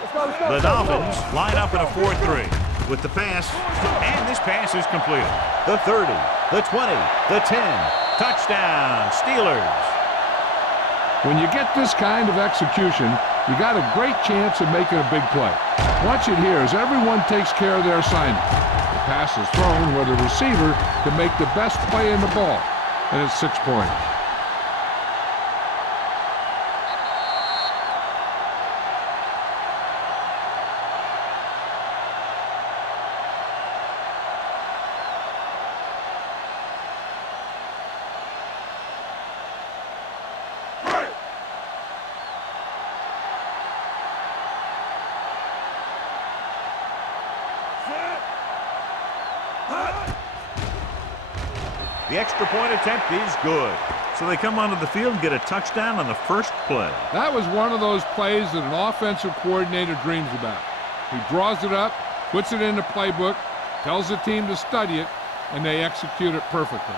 Let's go, let's go. The Dolphins line up in a 4-3 with the pass, and this pass is completed. The 30, the 20, the 10. Touchdown, Steelers. When you get this kind of execution, you got a great chance of making a big play. Watch it here as everyone takes care of their assignment. The pass is thrown where the receiver can make the best play in the ball, and it's 6 points. The extra point attempt is good. So they come onto the field and get a touchdown on the first play. That was one of those plays that an offensive coordinator dreams about. He draws it up, puts it in the playbook, tells the team to study it, and they execute it perfectly.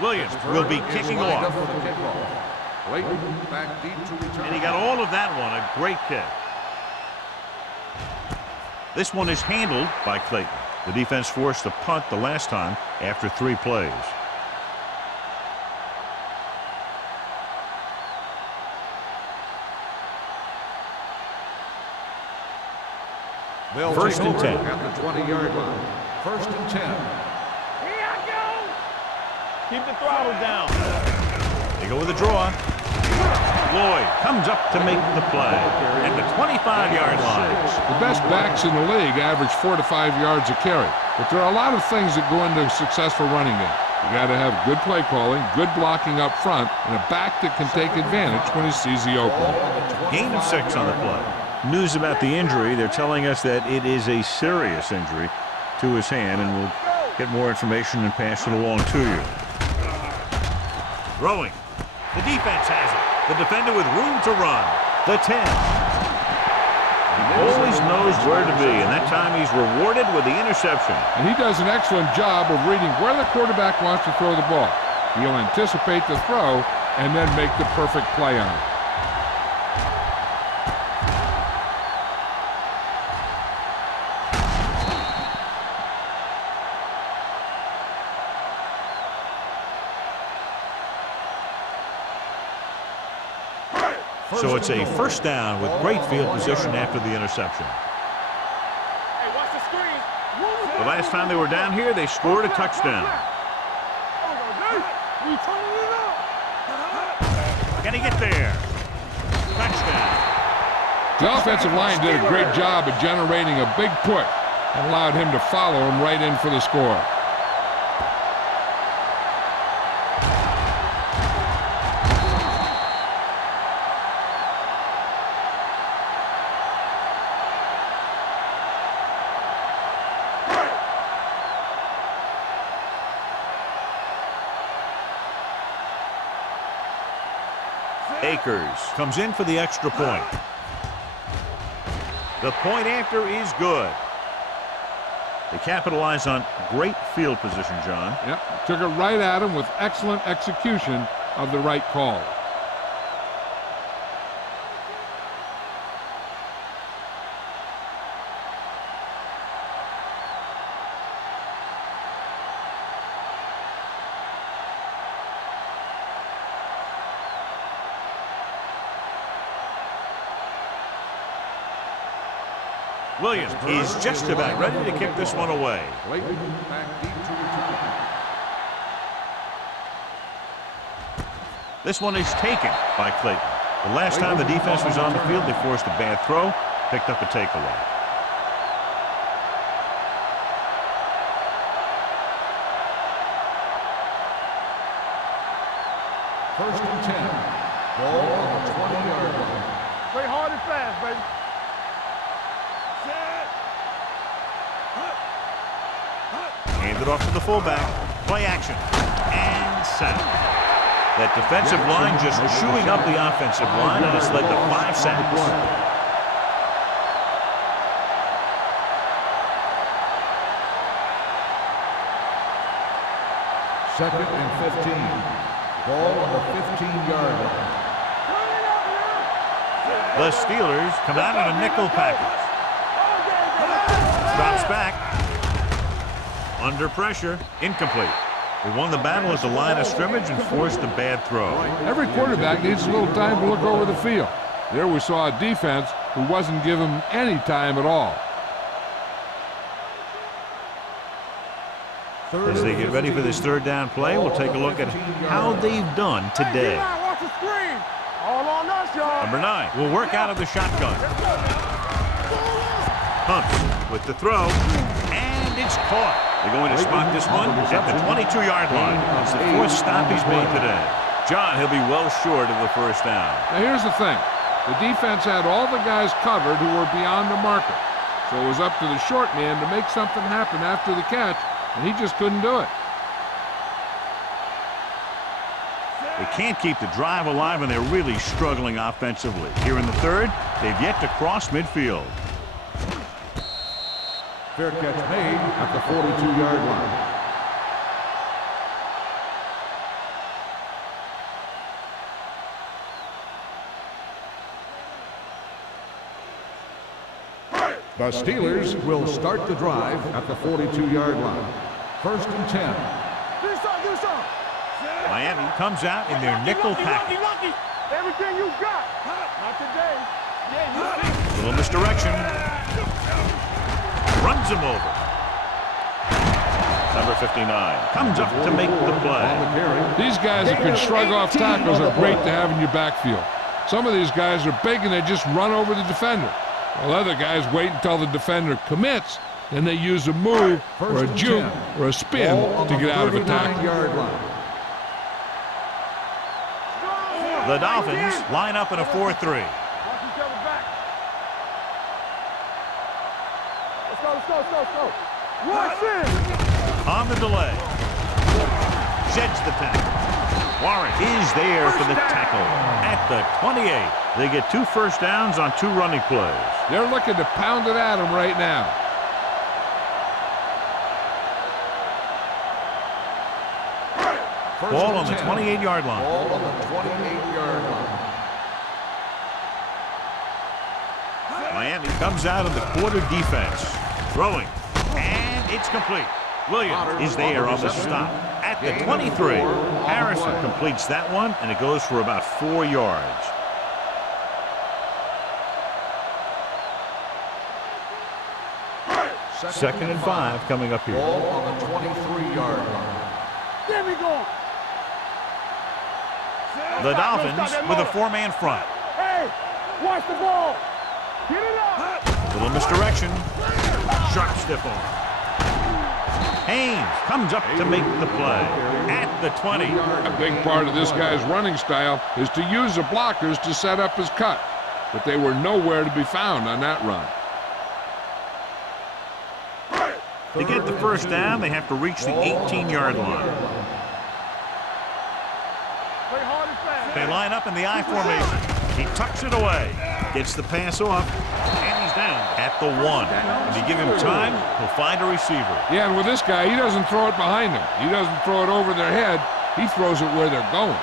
Williams will be kicking off. Clayton back deep to return. And he got all of that one. A great kick. This one is handled by Clayton. The defense forced a punt the last time after 3 plays. They'll First take and over 10. at the 20-yard line. First and 10. Keep the throttle down. They go with a draw. Lloyd comes up to make the play at the 25-yard line. The best backs in the league average 4 to 5 yards a carry. But there are a lot of things that go into a successful running game. You got to have good play calling, good blocking up front, and a back that can take advantage when he sees the opening. Gain of 6 on the play. News about the injury. They're telling us that it is a serious injury to his hand, and we'll get more information and pass it along to you. Throwing. The defense has it. The defender with room to run. The 10. He always knows where to be, and that time he's rewarded with the interception. And he does an excellent job of reading where the quarterback wants to throw the ball. He'll anticipate the throw and then make the perfect play on it. So it's a first down with great field position after the interception. Hey, watch the screen. The last time they were down here, they scored a touchdown. Can he get there? Touchdown. The offensive line did a great job of generating a big push and allowed him to follow him right in for the score. Akers comes in for the extra point. The point after is good. They capitalize on great field position, John. Yep, took it right at him with excellent execution of the right call. Williams is just about ready to kick this one away. Clayton back deep to return. This one is taken by Clayton. The last time the defense was on the field, they forced a bad throw, picked up a takeaway. First and 10. Ball on the 20-yard line. Play hard and fast, baby. Handed off to the fullback. Play action. And sack. That defensive line just chewing up the offensive line, and it's led to 5 sacks. Second and 15. Ball on the 15-yard line. The Steelers come out in a nickel package. Drops back. Under pressure. Incomplete. They won the battle at the line of scrimmage and forced a bad throw. Every quarterback needs a little time to look over the field. There we saw a defense who wasn't given any time at all. As they get ready for this third down play, we'll take a look at how they've done today. Watch the screen. All on us, y'all. Number 9 will work out of the shotgun. Hunts with the throw, and it's caught. They're going to spot this one at the 22-yard line. It's the fourth stop he's made today. John, he'll be well short of the first down. Now here's the thing. The defense had all the guys covered who were beyond the marker. So it was up to the short man to make something happen after the catch, and he just couldn't do it. They can't keep the drive alive, and they're really struggling offensively. Here in the third, they've yet to cross midfield. Fair catch made at the 42-yard line. The Steelers will start the drive at the 42-yard line. 1st and 10. Miami comes out in their nickel package. Everything you got. Not today. Yeah, Little misdirection. Runs him over. Number 59 comes up to make the play. These guys that can shrug off tackles are great to have in your backfield. Some of these guys are big and they just run over the defender. While other guys wait until the defender commits, and they use a move or a juke or a spin to get out of a tackle. The Dolphins line up in a 4-3. Let's go. Watch it. On the delay. Sheds the tackle. Warren is there for the tackle at the 28. They get 2 first downs on 2 running plays. They're looking to pound it at him right now. Ball on the 28-yard line. Ball on the 28-yard line. Miami comes out of the quarter defense. Throwing. And it's complete. Williams is there on the stop at the 23. Harrison completes that one, and it goes for about 4 yards. Second and 5 coming up here. Ball on the 23-yard line. There we go. The Dolphins with a 4-man front. Hey, watch the ball. Get it up. Little misdirection. Sharp stiff arm. Haynes comes up to make the play at the 20. A big part of this guy's running style is to use the blockers to set up his cut, but they were nowhere to be found on that run. To get the first down, they have to reach the 18-yard line. They line up in the I formation. He tucks it away, gets the pass off, and he's down at the 1. If you give him time, he'll find a receiver. Yeah, and with this guy, he doesn't throw it behind them. He doesn't throw it over their head. He throws it where they're going.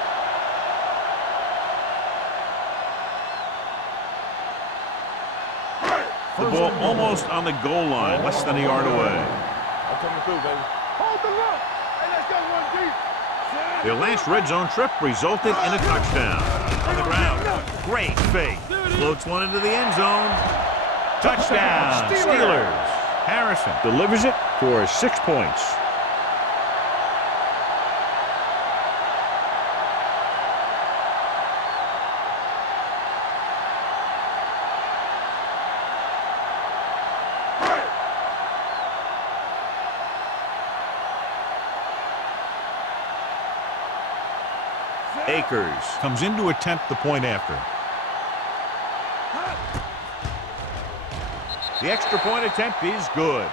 The ball almost on the goal line, less than a yard away. I'm coming through, baby. Hold the look. Hey, let's go one deep. Their last red zone trip resulted in a touchdown. On the ground, great fake. Floats one into the end zone. Touchdown, Steelers. Harrison delivers it for 6 points. Akers comes in to attempt the point after. The extra point attempt is good.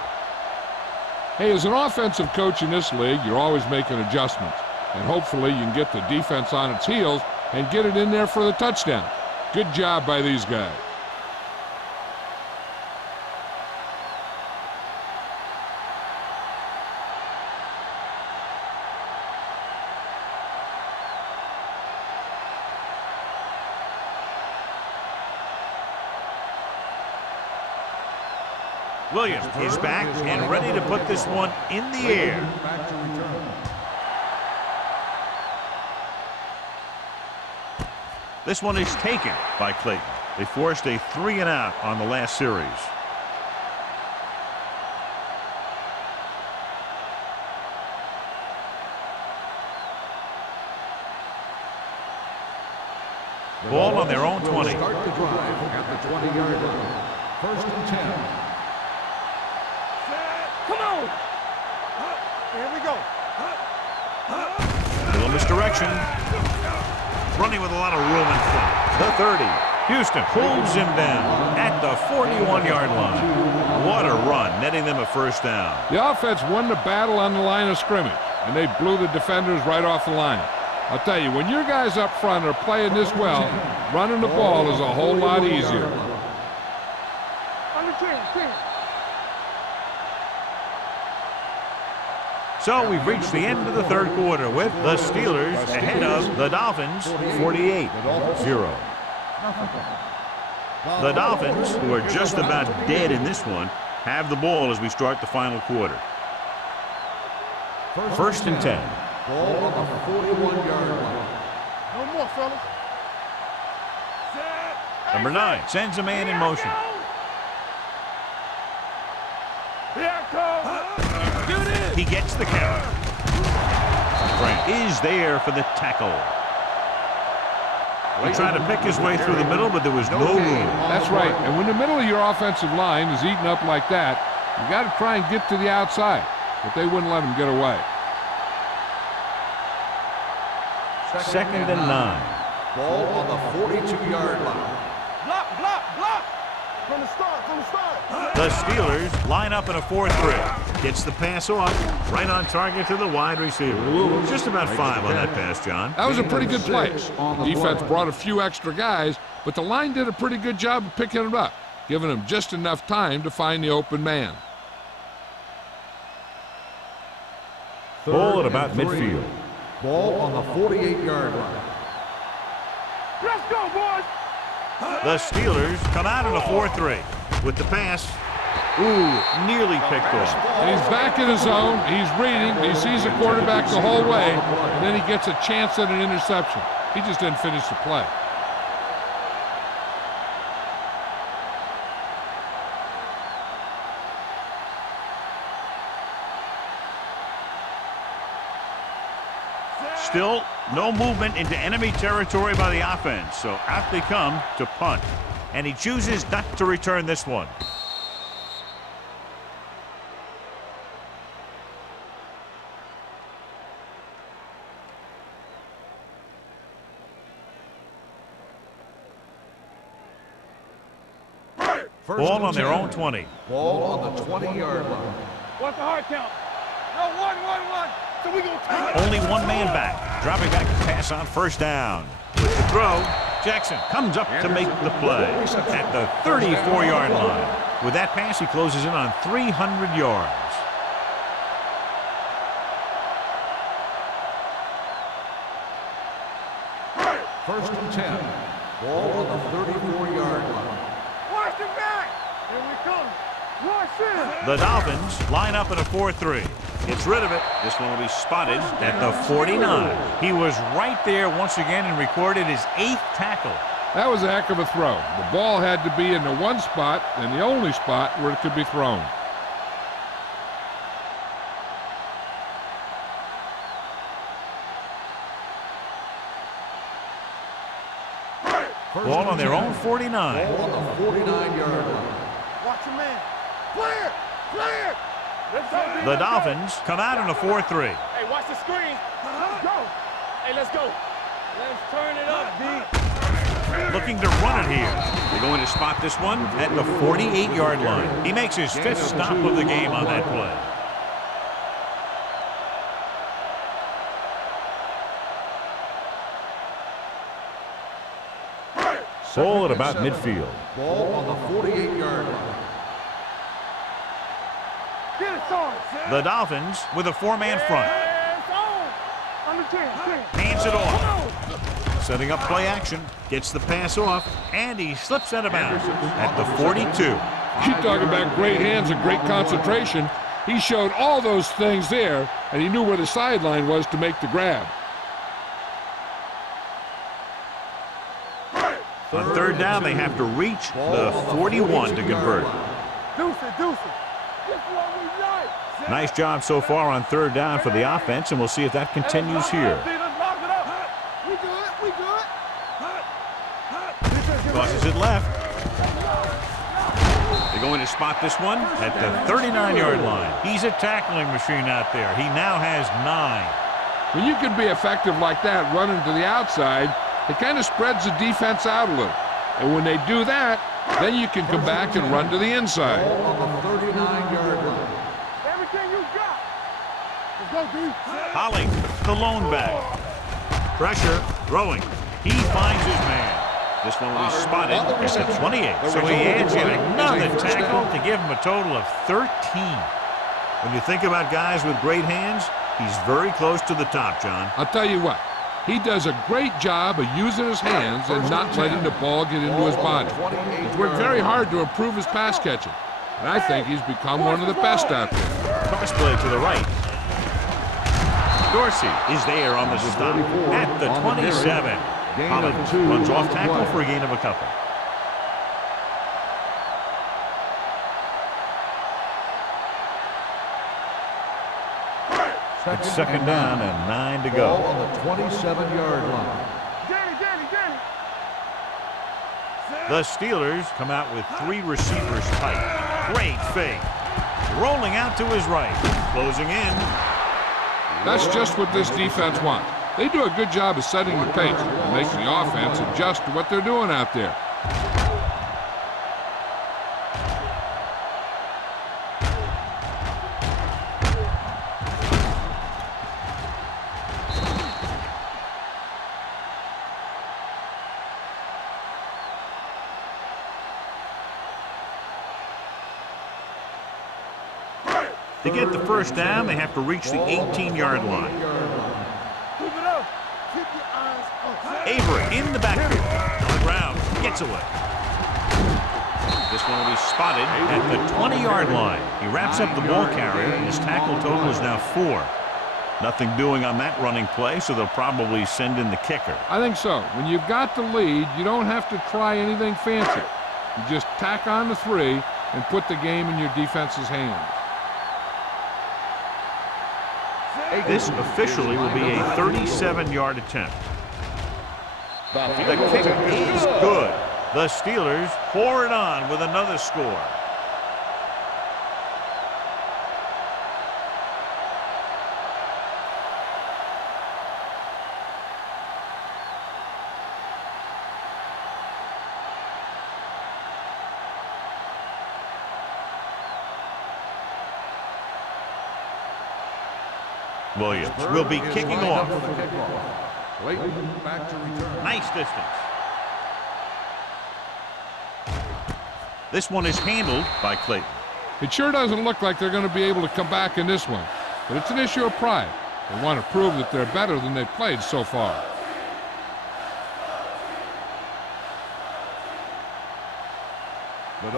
Hey, as an offensive coach in this league, you're always making adjustments. And hopefully you can get the defense on its heels and get it in there for the touchdown. Good job by these guys. Williams is back and ready to put this one in the air. This one is taken by Clayton. They forced a 3-and-out on the last series. Ball on their own 20. Start the drive at the 20-yard line. 1st and 10. Come on. Here we go. Little misdirection. Running with a lot of room in front. The 30. Houston pulls him down at the 41-yard line. What a run, netting them a first down. The offense won the battle on the line of scrimmage, and they blew the defenders right off the line. I'll tell you, when your guys up front are playing this well, running the ball is a whole lot easier. Under 10. So we've reached the end of the third quarter with the Steelers ahead of the Dolphins 48-0. The Dolphins, who are just about dead in this one, have the ball as we start the final quarter. First and 10. Ball on the 41-yard line. No more, fellas. Number 9 sends a man in motion. Here it comes. He gets the count. Grant is there for the tackle. He tried to pick his way through the middle, but there was no room. That's right. And when the middle of your offensive line is eaten up like that, you got to try and get to the outside. But they wouldn't let him get away. Second and 9. Ball on the 42-yard line. Block. From the start. The Steelers line up in a 4-3. Gets the pass off, right on target to the wide receiver. Just about 5 on that pass, John. That was a pretty good play. The defense brought a few extra guys, but the line did a pretty good job of picking it up, giving them just enough time to find the open man. Ball at about midfield. Ball on the 48-yard line. Let's go, boys. The Steelers come out in a 4-3 with the pass. Ooh, nearly picked off. And he's back in his zone. He's reading. He sees the quarterback the whole way, and then he gets a chance at an interception. He just didn't finish the play. Still no movement into enemy territory by the offense, so out they come to punt. And he chooses not to return this one. Ball on their own 20. Ball on the 20-yard line. What's the hard count? No, one. So we gonna take it. Only one man back. Dropping back to pass on first down. With the throw, Jackson comes up to make the play at the 34-yard line. With that pass, he closes in on 300 yards. First and 10. Ball on the 34-yard line. Watch the back. Here we come. Watch this. The Dolphins line up in a 4-3. Gets rid of it. This one will be spotted at the 49. He was right there once again and recorded his 8th tackle. That was a heck of a throw. The ball had to be in the one spot and the only spot where it could be thrown. Ball on their own 49. Ball on the 49-yard line. Watch your man. Clear. Let's go. The Dolphins come out in a 4-3. Hey, watch the screen. Let's go. Hey, let's go. Let's turn it up, D. Looking to run it here. They're going to spot this one at the 48-yard line. He makes his 5th stop of the game on that play. Ball at about midfield. Ball on the 48-yard line. Get it on. The Dolphins with a 4-man front. It's on. Under 10. Hands it off. Setting up play action. Gets the pass off. And he slips out of bounds at the 42. You talk about great hands and great concentration. He showed all those things there, and he knew where the sideline was to make the grab. On third down, they have to reach the 41 to convert. Deuce it. This what we like. Nice job so far on third down for the offense, and we'll see if that continues here. Let's lock it up. We good. Tosses it left. They're going to spot this one at the 39-yard line. He's a tackling machine out there. He now has 9. When you can be effective like that running to the outside, it kind of spreads the defense out a little. And when they do that, then you can come back and run to the inside. On the 39-yard line. Everything you got. Let's go, D. Hollings, the lone back. Pressure, throwing. He finds his man. This one will be spotted at the 28. So he adds in another tackle to give him a total of 13. When you think about guys with great hands, he's very close to the top, John. I'll tell you what, he does a great job of using his hands and not letting the ball get into his body. He's worked very hard to improve his pass catching, and I think he's become one of the best out there. Cross play to the right. Dorsey is there on the stop at the 27. Hollins runs off tackle for a gain of a couple. It's second down and 9 to go. Ball on the 27-yard line. Danny. The Steelers come out with 3 receivers tight. Great fake. Rolling out to his right. Closing in. That's just what this defense wants. They do a good job of setting the pace and making the offense adjust to what they're doing out there. To get the first down, they have to reach the 18-yard line. Keep it up. Keep your eyes up. Avery in the backfield. On the ground. Gets away. This one will be spotted at the 20-yard line. He wraps up the ball carrier, and his tackle total is now 4. Nothing doing on that running play, so they'll probably send in the kicker. I think so. When you've got the lead, you don't have to try anything fancy. You just tack on the 3 and put the game in your defense's hands. This officially will be a 37-yard attempt. The kick is good. The Steelers pour it on with another score. Williams will be kicking off. Clayton back to return. Nice distance. This one is handled by Clayton. It sure doesn't look like they're going to be able to come back in this one, but it's an issue of pride. They want to prove that they're better than they've played so far.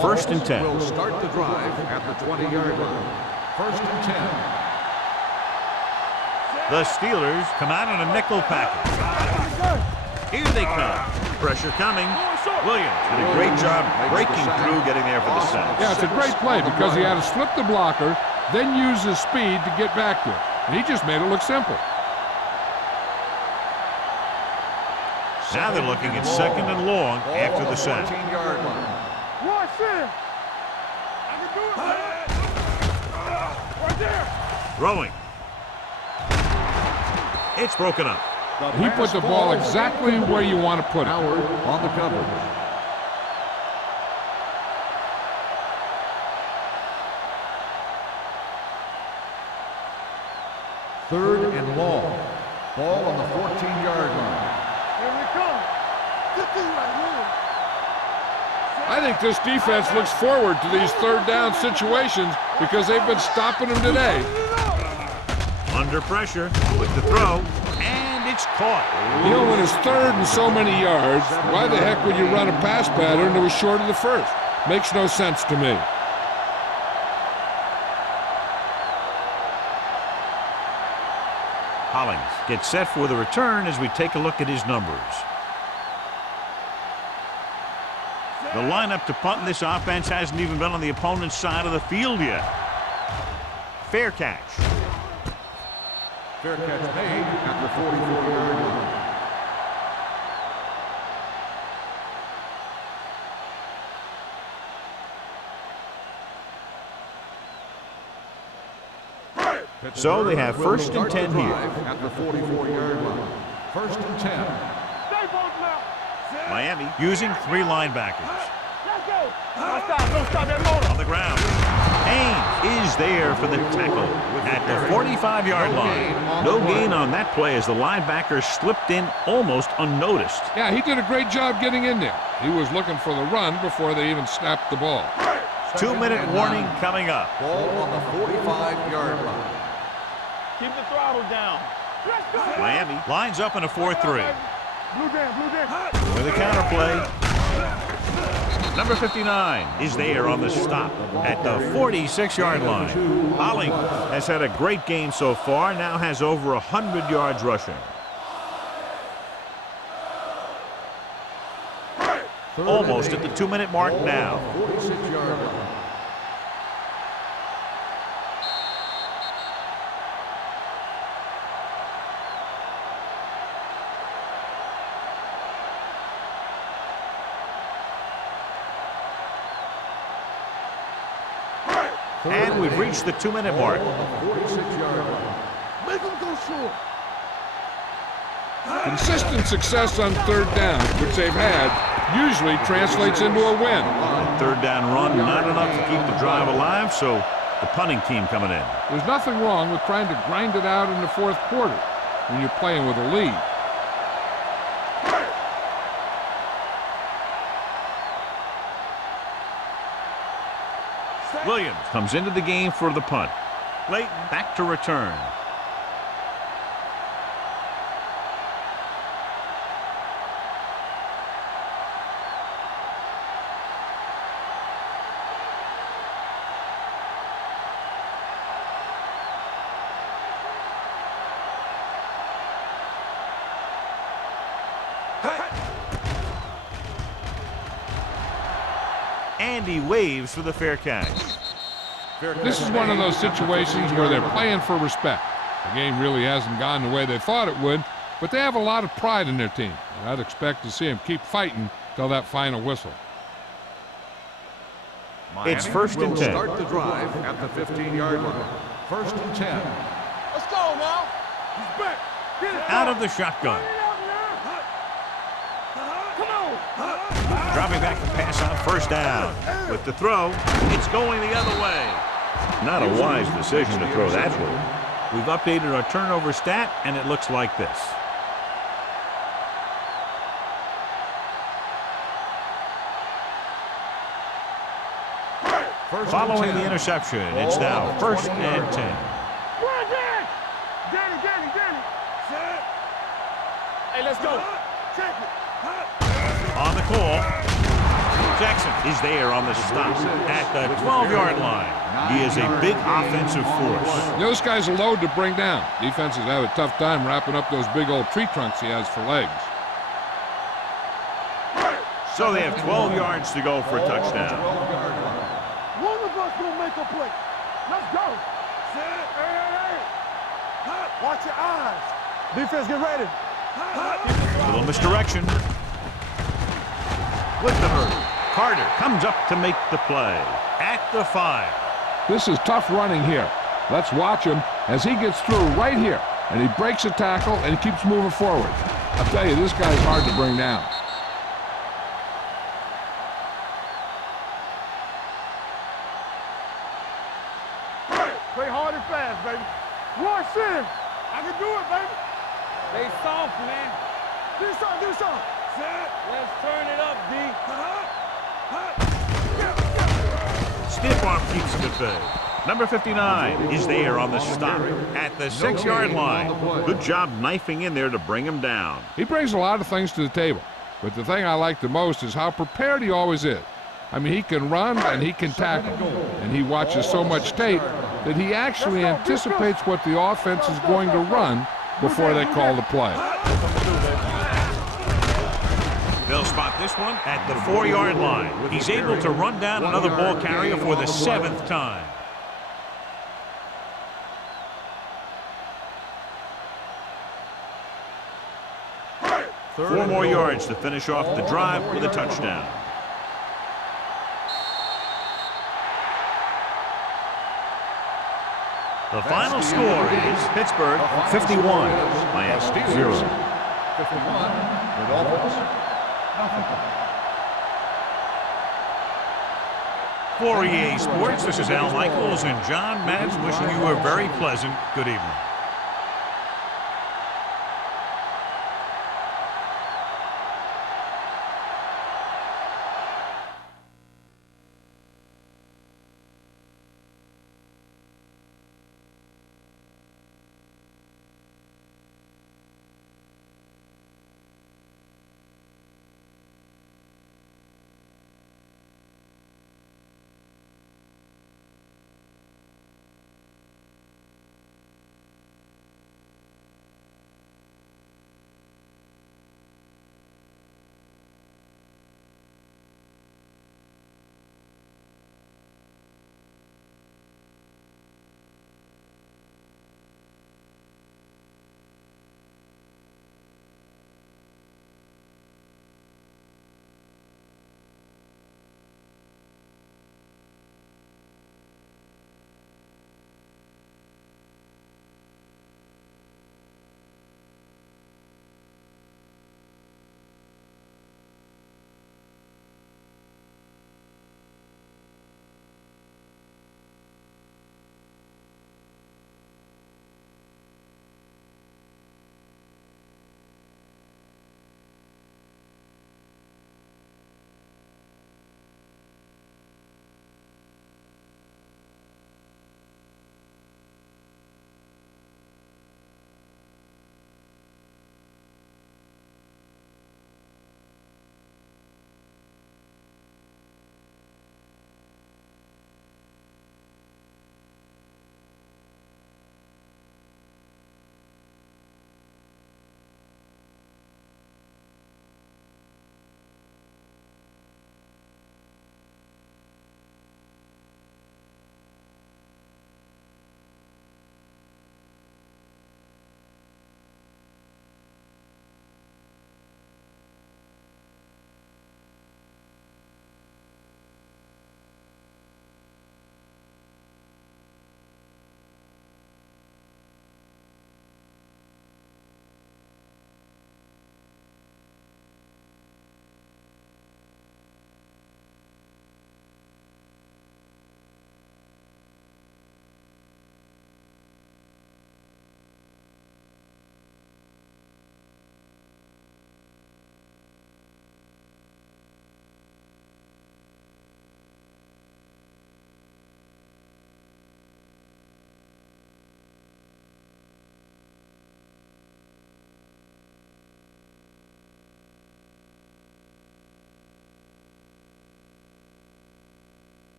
First and 10. Will start the drive at the 20-yard line. First and 10. The Steelers come out in a nickel package. Here they come. Pressure coming. Williams did a great job breaking through, getting there for the sack. Yeah, it's a great play because he had to slip the blocker, then use his speed to get back to it. And he just made it look simple. Now they're looking at second and long after the sack. 14-yard line. Watch it. I can do it, man. Right there. Throwing. It's broken up. He put the ball exactly where you want to put it. Howard on the coverage. Third and long. Ball on the 14-yard line. Here we come. Good thing right here. I think this defense looks forward to these third down situations because they've been stopping them today. Under pressure with the throw, and it's caught. You know, when it's third and so many yards, why the heck would you run a pass pattern that was short of the first? Makes no sense to me. Hollings gets set for the return as we take a look at his numbers. The lineup to punt in this offense hasn't even been on the opponent's side of the field yet. Fair catch. Fair catch made at the 44-yard line. So they have first and 10 here. At the 44-yard line. First and 10. Miami using 3 linebackers. Let's go. Don't stop that motor. On the ground. Haynes is there for the tackle at the 45-yard line. No gain on that play as the linebacker slipped in almost unnoticed. Yeah, he did a great job getting in there. He was looking for the run before they even snapped the ball. 2-minute warning coming up. Ball on the 45-yard line. Keep the throttle down. Let's go. Miami lines up in a 4-3. Blue jam. With a counter play. Number 59 is there on the stop at the 46-yard line. Holling has had a great game so far, now has over 100 yards rushing. Almost at the 2-minute mark now. 46-yard line. And we've reached the 2-minute mark. 46-yard line. Make them go short. Consistent success on third down, which they've had, usually translates into a win. Third down run, not enough to keep the drive alive, so the punting team coming in. There's nothing wrong with trying to grind it out in the fourth quarter when you're playing with a lead. Williams comes into the game for the punt. Layton back to return. And he waves for the fair catch. This is one of those situations where they're playing for respect. The game really hasn't gone the way they thought it would, but they have a lot of pride in their team. And I'd expect to see them keep fighting till that final whistle. It's first and 10. Start the drive at the 15-yard line. First and 10. Let's go now. He's back. Get it. Out of the shotgun. Come on. Dropping back to pass on first down. With the throw, it's going the other way. Not a wise decision to throw that ball. We've updated our turnover stat, and it looks like this. Following the interception, it's now first and 10. Danny. Hey, let's go. Check it. On the call, Jackson is there on the stop at the 12-yard line. He is a big offensive force. Those guys are load to bring down. Defenses have a tough time wrapping up those big old tree trunks he has for legs. So they have 12 yards to go for a touchdown. One of us gonna make a play. Let's go. Hey. Watch your eyes. Defense, get ready. Little misdirection. With the hurdle, Carter comes up to make the play at the 5. This is tough running here. Let's watch him as he gets through right here. And he breaks a tackle and he keeps moving forward. I'll tell you, this guy's hard to bring down. Play hard and fast, baby. Rush in. I can do it, baby. They soft, man. Do something. Let's turn it up, D. Stiff arm keeps it at bay. Number 59 is there on the stop at the 6-yard line. Good job knifing in there to bring him down. He brings a lot of things to the table. But the thing I like the most is how prepared he always is. I mean, he can run and he can tackle. And he watches so much tape that he actually anticipates what the offense is going to run before they call the play. They'll spot this one at the 4-yard line. He's able to run down another ball carrier for the 7th time. Four more yards to finish off the drive with a touchdown. The final score is Pittsburgh 51, Miami 0. 51, the Dolphins, nothing. For EA Sports, this is Al Michaels and John Madden wishing you a very pleasant good evening.